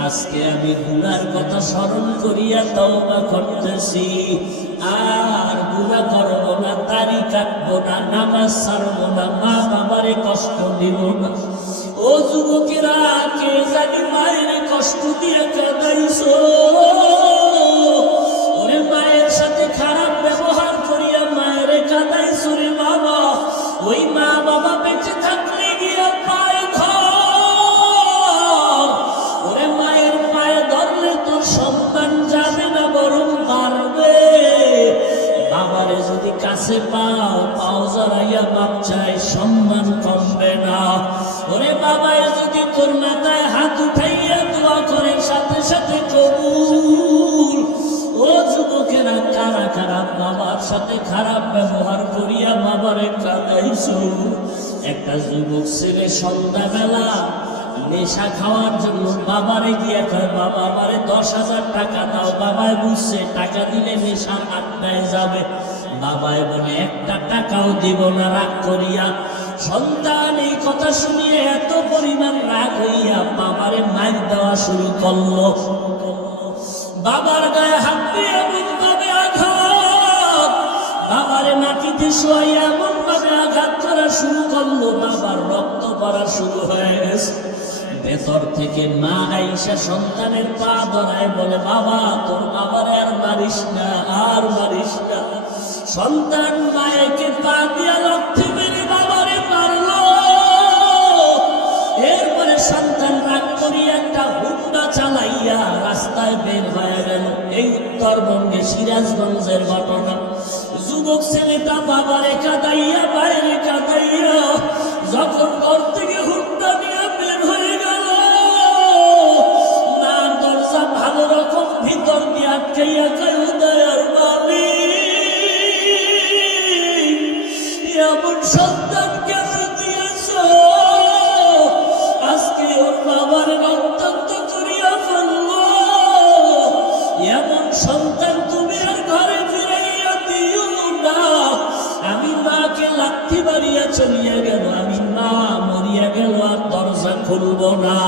আজকে আমি গুনার কথা স্মরণ করিয়া তওবা করতেছি। আর গুনাহ করব না, দাড়ি কাটবো না, নামাজ ছাড়বো না, মা বাবারে কষ্ট দিব না। ও যুবকেরা, কে জানি মায়ের কষ্ট দিয়ে কাঁদাইছো। ওরে মায়ের সাথে খারাপ ব্যবহার করিয়া মায়ের কাঁদাইছো রে বাবা। ওই মা বাবা বেঁচে থাকলে গিয়া পায়ে ধর। ওরে মায়ের পায়ে ধরলে তোর সন্তান যাবে না, বরং বাড়বে। বাবারে যদি কাছে পাও, পাও জড়াইয়া বাপ চাই, সম্মান কমবে না। ওরে বাবায় যদি তোর মাথায় হাত উঠাইয়া দোয়া করে, সাথে সাথে কবুল। ও যুবকেরা, কারা কারা বাবার সাথে খারাপ ব্যবহার করিয়া বাবারে কাঁদাইছো? একটা যুবক ছেলে সন্ধ্যাবেলা নেশা খাওয়ার জন্য বাবারে গিয়ে কয়, বাবা আমারে 10,000 টাকা দাও। বাবায় বুঝছে টাকা দিলে নেশা আটকায় যাবে। বাবায় বলে একটা টাকাও দিব না, রাগ করিয়া। সন্তান এই কথা শুনিয়ে এত পরিমাণ রাগ হইয়া বাবারে মাইর দেওয়া শুরু করলো। বাবার গায়ে হাত দিয়ে এমন ভাবে আঘাত, বাবারে মাটিতে শোয়াইয়া এমন ভাবে আঘাত করা শুরু করলো, বাবার রক্ত পড়া শুরু হয়ে গেছে। ভেতর থেকে মা আইসা সন্তানের পা ধরায় বলে, বাবা তোর বাবারে আর মারিস না, আর মারিস না। সন্তান মায়েকে পা দিয়া লক্ষ্যে মেরে বাবারে মারলো। এরপরে সন্তান রাগ করিয়া একটা হুন্ডা চালাইয়া রাস্তায় বের হয়ে গেল। এই উত্তরবঙ্গে সিরাজগঞ্জের ঘটনা। যুবক ছেলেটা বাবারে কাঁদাইয়া বাইরে কাঁদাইয়া যখন ঘর থেকে হুন্ডা নিয়ে বের হয়ে গেল, না দরজা ভালো রকম ভিতর দিয়ে আটকাইয়া কয়, উদয়ের মালিক এমন সন্তান কেন দিয়েছ? আজকে ওর বাবার অত্যন্ত করিয়া ফেলল। এমন সন্তান তুমি আর ঘরে ফিরাইয়া দিও না। আমি মাকে লাথি মারিয়া চলিয়া গেল, আমি মা মরিয়া গেল, আর দরজা খুলব না।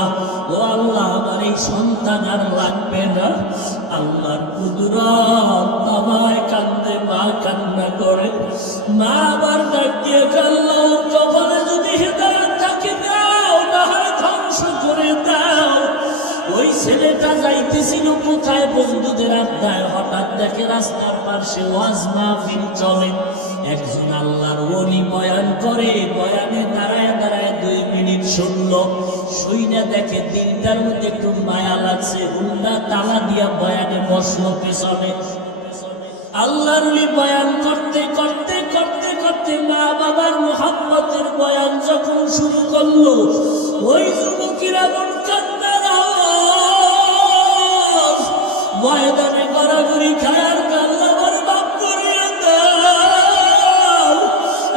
ও আল্লাহ, আমার এই সন্তান আর লাগবে না। আল্লাহর কুদরত। বাবায় কান্দে, মা কান্না করে। মা আবার ডাক দিয়ে কান্না, ওর কপালে যদি হেদায়েত থাকে দাও, না হয় ধ্বংস করে দাও। ওই ছেলেটা যাইতেছিল কোথায়? বন্ধুদের আড্ডায়। হঠাৎ দেখে রাস্তার পাশে ওয়াজ মাহফিল চলে। একজন আল্লাহর ওলি বয়ান করে। বয়ানে দাঁড়ায় দাঁড়ায় 2 মিনিট শুনলো। শুইনা দেখে দিনটার মধ্যে একটু মায়া লাগছে, হুন্ডা তালা দিয়া বয়ানে বসলো পেছনে। আল্লাহর ওলি বয়ান করতে করতে করতে করতে মা বাবার মোহাম্মতের বয়ান যখন শুরু করলো, ওই যুবকেরা মন কান্নার আওয়াজ ময়দানে গড়াগড়ি খায় আর কান্না, আমার বাপ করিয়া দাও,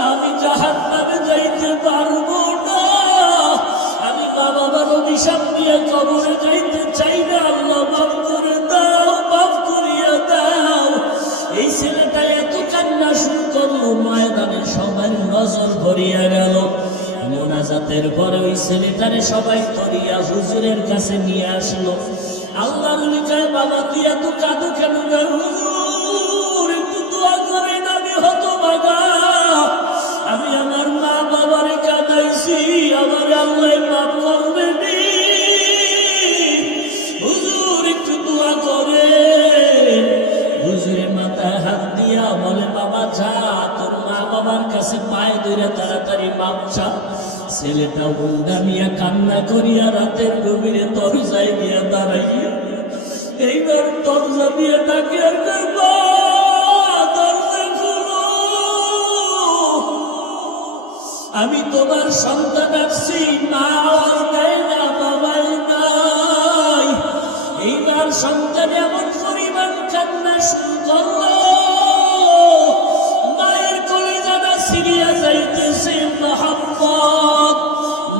আমি জাহান্নামে যাইতে পারবো না, আমি মা বাবার অভিশাপ নিয়ে কবরে যাইতে চাই না, আল্লাহ মাফ করে দাও, মাফ করিয়া দাও। এই ছেলেটা এত কান্না শুরু করলো, ময়দানে সবাই নজর ভরিয়া গেল। মোনাজাতের পরে ওই ছেলেটারে সবাই ধরিয়া হুজুরের কাছে নিয়ে আসলো। আল্লাহর ওলি কয়, বাবা তুই এত কাঁদো কেন? হুজুর একটু দোয়া করেন, আমি হতভাগা, আমি আমার মা বাবারে কাঁদাইছি, আমার আল্লাহ মাফ করবে নি। হুজুর মাপ চা। ছেলেটা বুন্দা নিয়ে কান্না করিয়া রাতের গভীরে দরজায় গিয়া দাঁড়াইয়া এইবার দরজা দিয়ে ডাকে আর করবা দরজা খুলো, আমি তোমার সন্তান আসছি। মা আওয়াজ দেয় না, বাবাই নাই। এইবার সন্তান এমন পরিমাণ কান্না শুরু করলো, মায়ের কলিজাটা ছিঁড়িয়া যাইতেছে মহব্বত।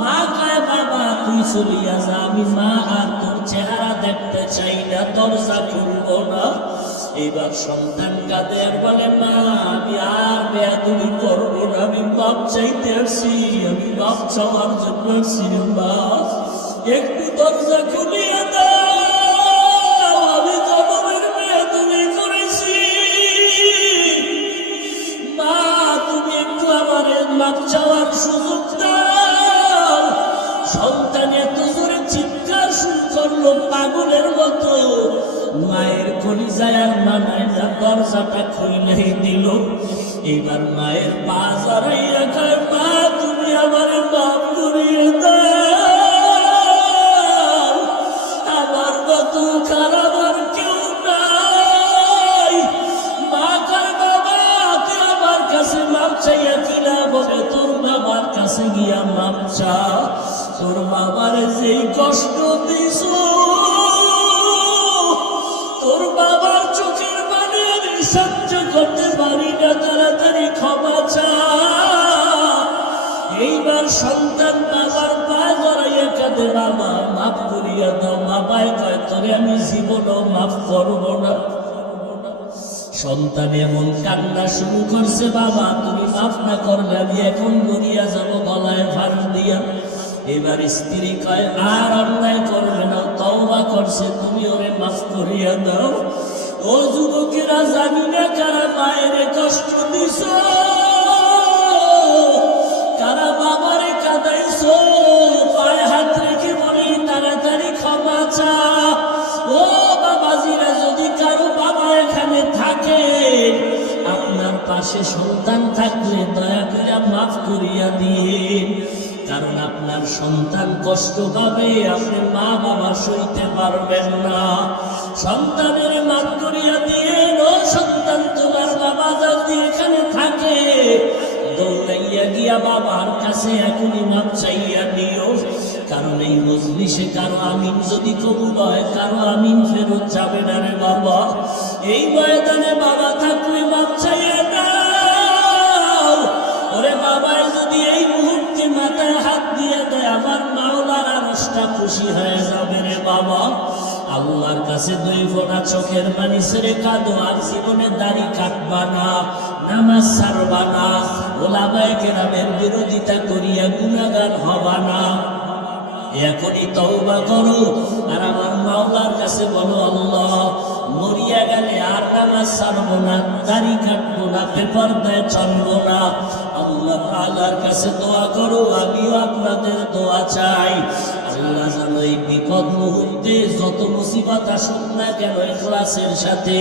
মা কয় বাবা তুই চলিয়া যা, আমি মা আর তোর চেহারা দেখতে চাই না, দরজা খুলবো না। এবার সন্তান কাঁদে আর বলে মা আমি আর বেয়াদবি করবো না, আমি বাপ চাইতে আসছি, আমি বাপ চাওয়ার জন্য আসছি। মা একটু দরজা খুলিয়ে দাও, আমি জনমের বেয়াদবি করেছি। মা তুমি একটু আমার বাপ চাওয়ার সুযোগ দাও। সন্তান এত জোরে চিৎকার শুরু করলো পাগলের মতো, মায়ের কলিজায় আর মানায় না, দরজাটা খুইলেই দিল। এবার মায়ের পা জড়াইয়া কয় মা তুমি আমার মাফ করিয়ে দাও, আমার মতো খারাপ আর কেউ নাই। মা কয় বাবা তুই আমার কাছে মাপ চাইয়া কিনা বলে, তোর বাবার কাছে গিয়া মাপ চা। তোর বাবার যেই কষ্ট দিস, তোর বাবার চোখের পানি আমি সহ্য করতে পারি না, তাড়াতাড়ি ক্ষমা চা। এইবার সন্তান বাবার পা জড়াইয়া কাঁদে বাবা মাফ করিয়া দাও। বাবাই কয় তোরে আমি জীবনও মাফ করবো না। সন্তান এমন কান্না শুরু করছে, বাবা তুমি মাফ না করলে আমি এখন মরিয়া যাব গলায় ফাঁস দিয়া। এবার স্ত্রী কয় আর অন্যায় করবে না, তওবা করছে, তুমি ওরে মাফ করিয়া দাও। ও যুবকেরা জানি না কারা মায়ের কষ্ট দিছ, কারা বাবারে কাঁদাইছ, পায়ে হাত রেখে বলি তাড়াতাড়ি ক্ষমা চা। ও বাবাজিরা যদি কারো বাবা এখানে থাকে, আপনার পাশে সন্তান থাকলে দয়া করে মাফ করিয়া দিন, কারণ আপনার সন্তান কষ্ট পাবে, আপনি মা বাবা সইতে পারবেন না। সন্তানের মাফ করিয়া দিয়ে ও সন্তান তোমার বাবা যদি এখানে থাকে দৌড়াইয়া গিয়া বাবার কাছে এখনই মাপ চাইয়া নিও, কারণ এই মজলিসে কারো আমিন যদি কবুল হয়, কারো আমিন ফেরত যাবে না রে বাবা। এই ময়দানে বাবা থাকলে মাপ চাইয়া দাও। ওরে বাবায় যদি এই মুহূর্তে মাথায় হাত দিয়ে দেয়, আমার মাওলার আরশটা খুশি হয়ে যাবে রে বাবা। আল্লাহর কাছে দুই ফোঁটা চোখের পানি ছেড়ে কাঁদো, আর জীবনে দাড়ি কাটবা না, নামাজ ছাড়বা না, ওলামায়ে কেরামের বিরোধিতা করিয়া গুনাহগার হবা না। এখনই তওবা করো আর আমার মাওলার কাছে বলো আল্লাহ মরিয়া গেলে আর নামাজ ছাড়বো না, দাড়ি কাটবো না, বেপরদায় চলবো না। আল্লাহ তাআলার কাছে দোয়া করো, আমিও আপনাদের দোয়া চাই। আল্লাহ যেন এই বিপদ মুহূর্তে যত মুসিবত আসুক না কেন ইখলাসের সাথে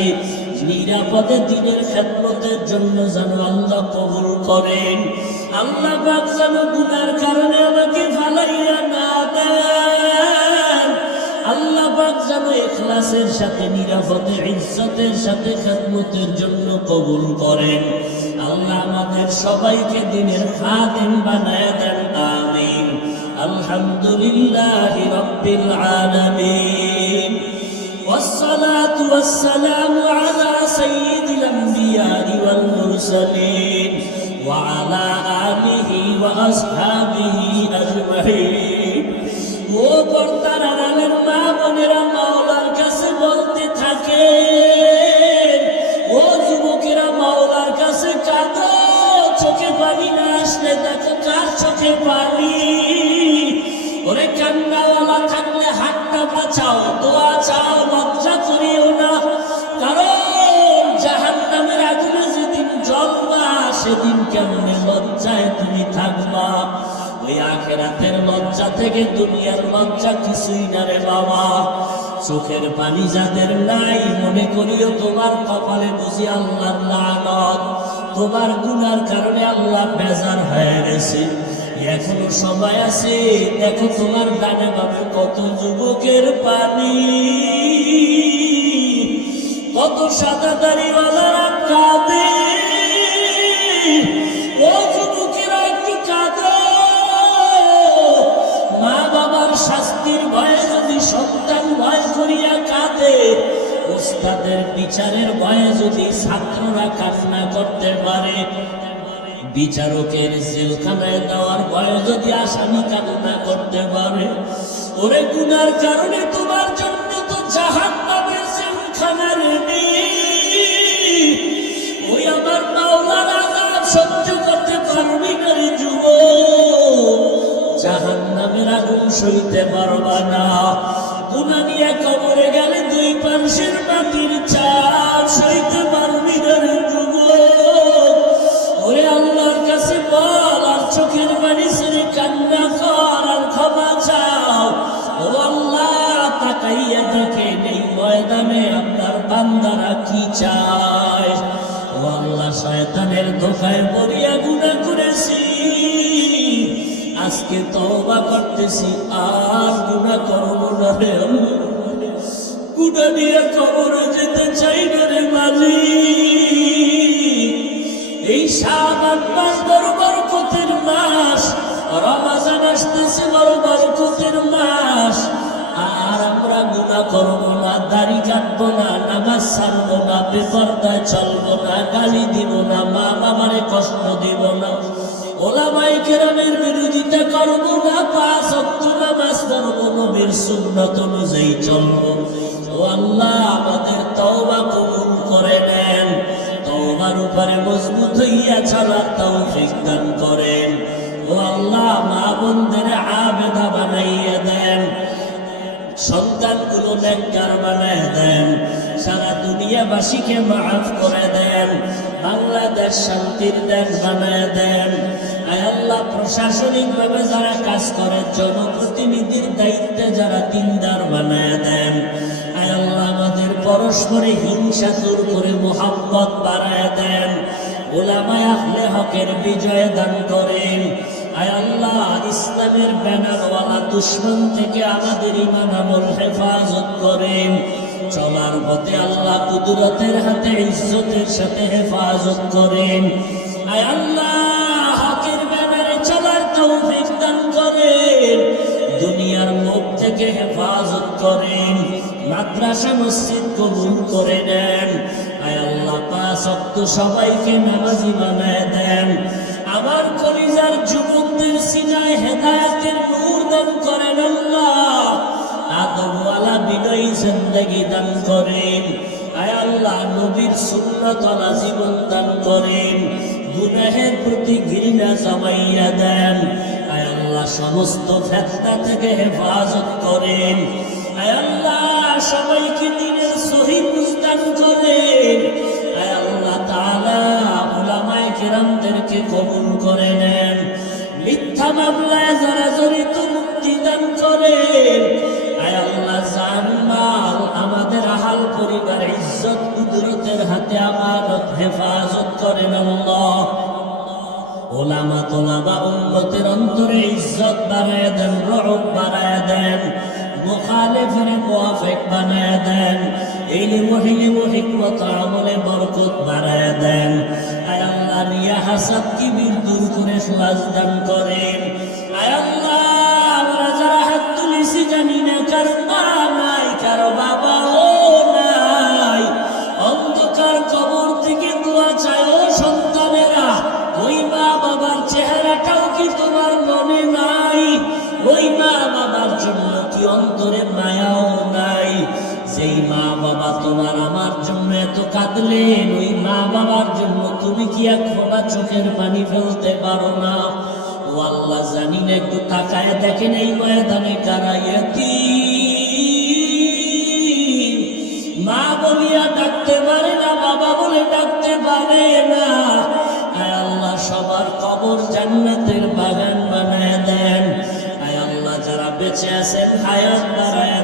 নিরাপদে দ্বীনের খেদমতের জন্য যেন আল্লাহ কবুল করেন। আল্লাহ পাক যেন গুনার কারণে আমাকে ফালাইয়া না দেন। আল্লাহ পাক যেন ইখলাসের সাথে নিরাপদে ইজ্জতের সাথে খেদমতের জন্য কবুল করেন। আল্লাহ আমাদের সবাইকে দ্বীনের খাদেম বানায় দেন, আমিন। আলহামদুলিল্লাহি রাব্বিল আলামিন, والصلاة والسلام على سيد الأنبياء والمرسلين وعلى آله وأصحابه أجمعين। ও পর্দার আড়ালের মা বোনেরা মাওলার কাছে বলতে থাকে, ও যুবকেরা মাওলার কাছে কাঁদো, চোখে পানি না আসলে দেখো কার চোখে পানি। ওরে কান্নাওয়ালা থাকলে হাতটা বাঁচাও, দোয়া চাও, লজ্জা করিও না, কারণ জাহান্নামের আগুনে যেদিন জ্বলবা সেদিন কেমনে লজ্জায় তুমি থাকবা। ওই আখিরাতের লজ্জা থেকে দুনিয়ার লজ্জা কিছুই না রে বাবা। চোখের পানি যাদের নাই মনে করিও তোমার কপালে বুঝি আল্লাহর লানত, তোমার গুনার কারণে আল্লাহ বেজার হয়ে গেছে। এখনো সবাই আছে, দেখো তোমার ডানে বামে কত যুবকের পানি, কত সাদা দাড়িওয়ালারা কাঁদে। ও যুবকেরা একটু কাঁদো, মা বাবার শাস্তির ভয়ে যদি সন্তান ভয় করিয়া কাঁদে, ওস্তাদের বিচারের ভয়ে যদি ছাত্ররা কান্না করতে পারে, বিচারকের জেলখানায় দেওয়ার ভয়ে যদি আসামি কান্না করতে পারে, ওরে গুনার কারণে তোমার জন্য তো জাহান্নামের জেলখানা রেডি। ওই আমার মাওলার আযাব সহ্য করতে পারবি না রে যুবক, জাহান্নামের আগুন সইতে পারবা না। গুনাহ নিয়ে কবরে গেলে দুই পাশের মাটির চাপ সইতে পারবি না রে যুবক। ওরে আল্লাহর কাছে বল, আর চোখের পানি ছেড়ে কান্না কর, আর ক্ষমা চাও। ও আল্লাহ, তাকাইয়া দেখেন এই ময়দানে আপনার বান্দারা কি চায়। ও আল্লাহ, শয়তানের ধোঁকায় পড়িয়া গুনাহ করেছি, আজকে তওবা করতেছি, আর গুনাহ করব না রে আল্লাহ। গুনাহ নিয়ে কবরে যেতে চাই না রে মালিক। এই শাবান মাস বড় বরকতের মাস, রমজান আসতেছে বড় বরকতের মাস, আর আমরা গুনাহ করব না, দাড়ি কাটবো না, নামাজ ছাড়বো না, বেপরদায় চলবো না, গালি দিব না, মা বাবারে কষ্ট দিব না, ওলামায়ে কেরামের বিরোধিতা করব না, 5 ওয়াক্ত নামাজ পড়ব, নবীর সুন্নাত অনুযায়ী চলব। ও আল্লাহ, আমাদের তওবা কবুল করে নেন, তওবার উপরে মজবুত হইয়া চলার তৌফিক দান করেন। ও আল্লাহ, মা বোনদের আবেদা বানাইয়া দেন, সন্তানগুলো নেককার বানায় দেন, সারা দুনিয়াবাসীকে মাফ করে দেন, বাংলাদেশ শান্তির দেশ বানায় দেন। আয় আল্লাহ, প্রশাসনিক ভাবে যারা কাজ করে, জনপ্রতিনিধির দায়িত্বে যারা দিনদার বানায় দেন। আয় আল্লাহ, আমাদের পরস্পরে হিংসা দূর করে মোহাব্বত বাড়ায় দেন, উলামায়ে আহলে হকের বিজয় দান করেন। আয় আল্লাহ, ইসলামের ব্যানারওয়ালা দুশমন থেকে আমাদের ঈমান আমল হেফাজত করেন, চলার পথে আল্লাহ কুদরতের হাতে ইজ্জতের সাথে হেফাজত করেন। আয় আল্লাহ, হকের ব্যানারে চলার তৌফিক দান করেন, দুনিয়ার মুখ থেকে হেফাজত করেন, মাদ্রাসা মসজিদ কবুল করে নেন। আয় আল্লাহ, 5 ওয়াক্ত সবাইকে নামাজি বানায় দেন, আমার কলিজার যুবকদের সিনায় হেদায়েতের নূর দান করেন। আল্লাহ, আদবওয়ালা বিনয়ী জিন্দেগি দান করেন। আয় আল্লাহ, নবীর সুন্নাতওয়ালা জীবন দান করেন, গুনাহের প্রতি ঘৃণা জমাইয়া দেন। আয় আল্লাহ, সমস্ত ফিতনা থেকে হেফাজত করেন। আয় আল্লাহ, সবাইকে দ্বীনের সহি বুঝ দান করেন। আয় আল্লাহ তাআলা, উলামায়ে কেরামদেরকে কবুল করে নেন, মিথ্যা মামলায় যারা জড়িত মুক্তি দান করেন। আয় আল্লাহ, জান মাল আমাদের আহাল পরিবার ইজ্জত কুদরতের হাতে আমানত হেফাজত করেন। আল্লাহ, ওলামা তোলাবা উম্মতের অন্তরে ইজ্জত বাড়ায় দেন, রহম বাড়ায় দেন, মুখালিফের মুওয়াফিক বানায় দেন, ইলম হিকমত আমলে বরকত বাড়ায় দেন। আয় আল্লাহ, রিয়া হাসাদ কিবির দূর করে ইখলাস দান করেন। আয় আল্লাহ, আমরা যারা হাত তুলেছি জানি না কার মা নাই, কার বাবাও নাই, অন্ধকার কবর থেকে দোয়া চায়। ও সন্তানেরা, ওই মা বাবার চেহারাটাও কি তোমার মনে নাই? ওই মা বাবার জন্য কি অন্তরে মায়াও নাই? যেই মা বাবা তোমার আমার জন্য এত কাঁদলেন, ওই মা বাবার জন্য তুমি কি একফোঁটা চোখের পানি ফেলতে পারো না? ও আল্লাহ, জানি না, একটু তাকায় দেখেন এই ময়দানে কারা ইয়াতীম, মা বলিয়া ডাকতে পারে না, বাবা বলে ডাকতে পারে না। আয় আল্লাহ, সবার কবর জান্নাতের বাগান বানায় দেন। আয় আল্লাহ, যারা বেঁচে আছেন হায়াত বাড়ায়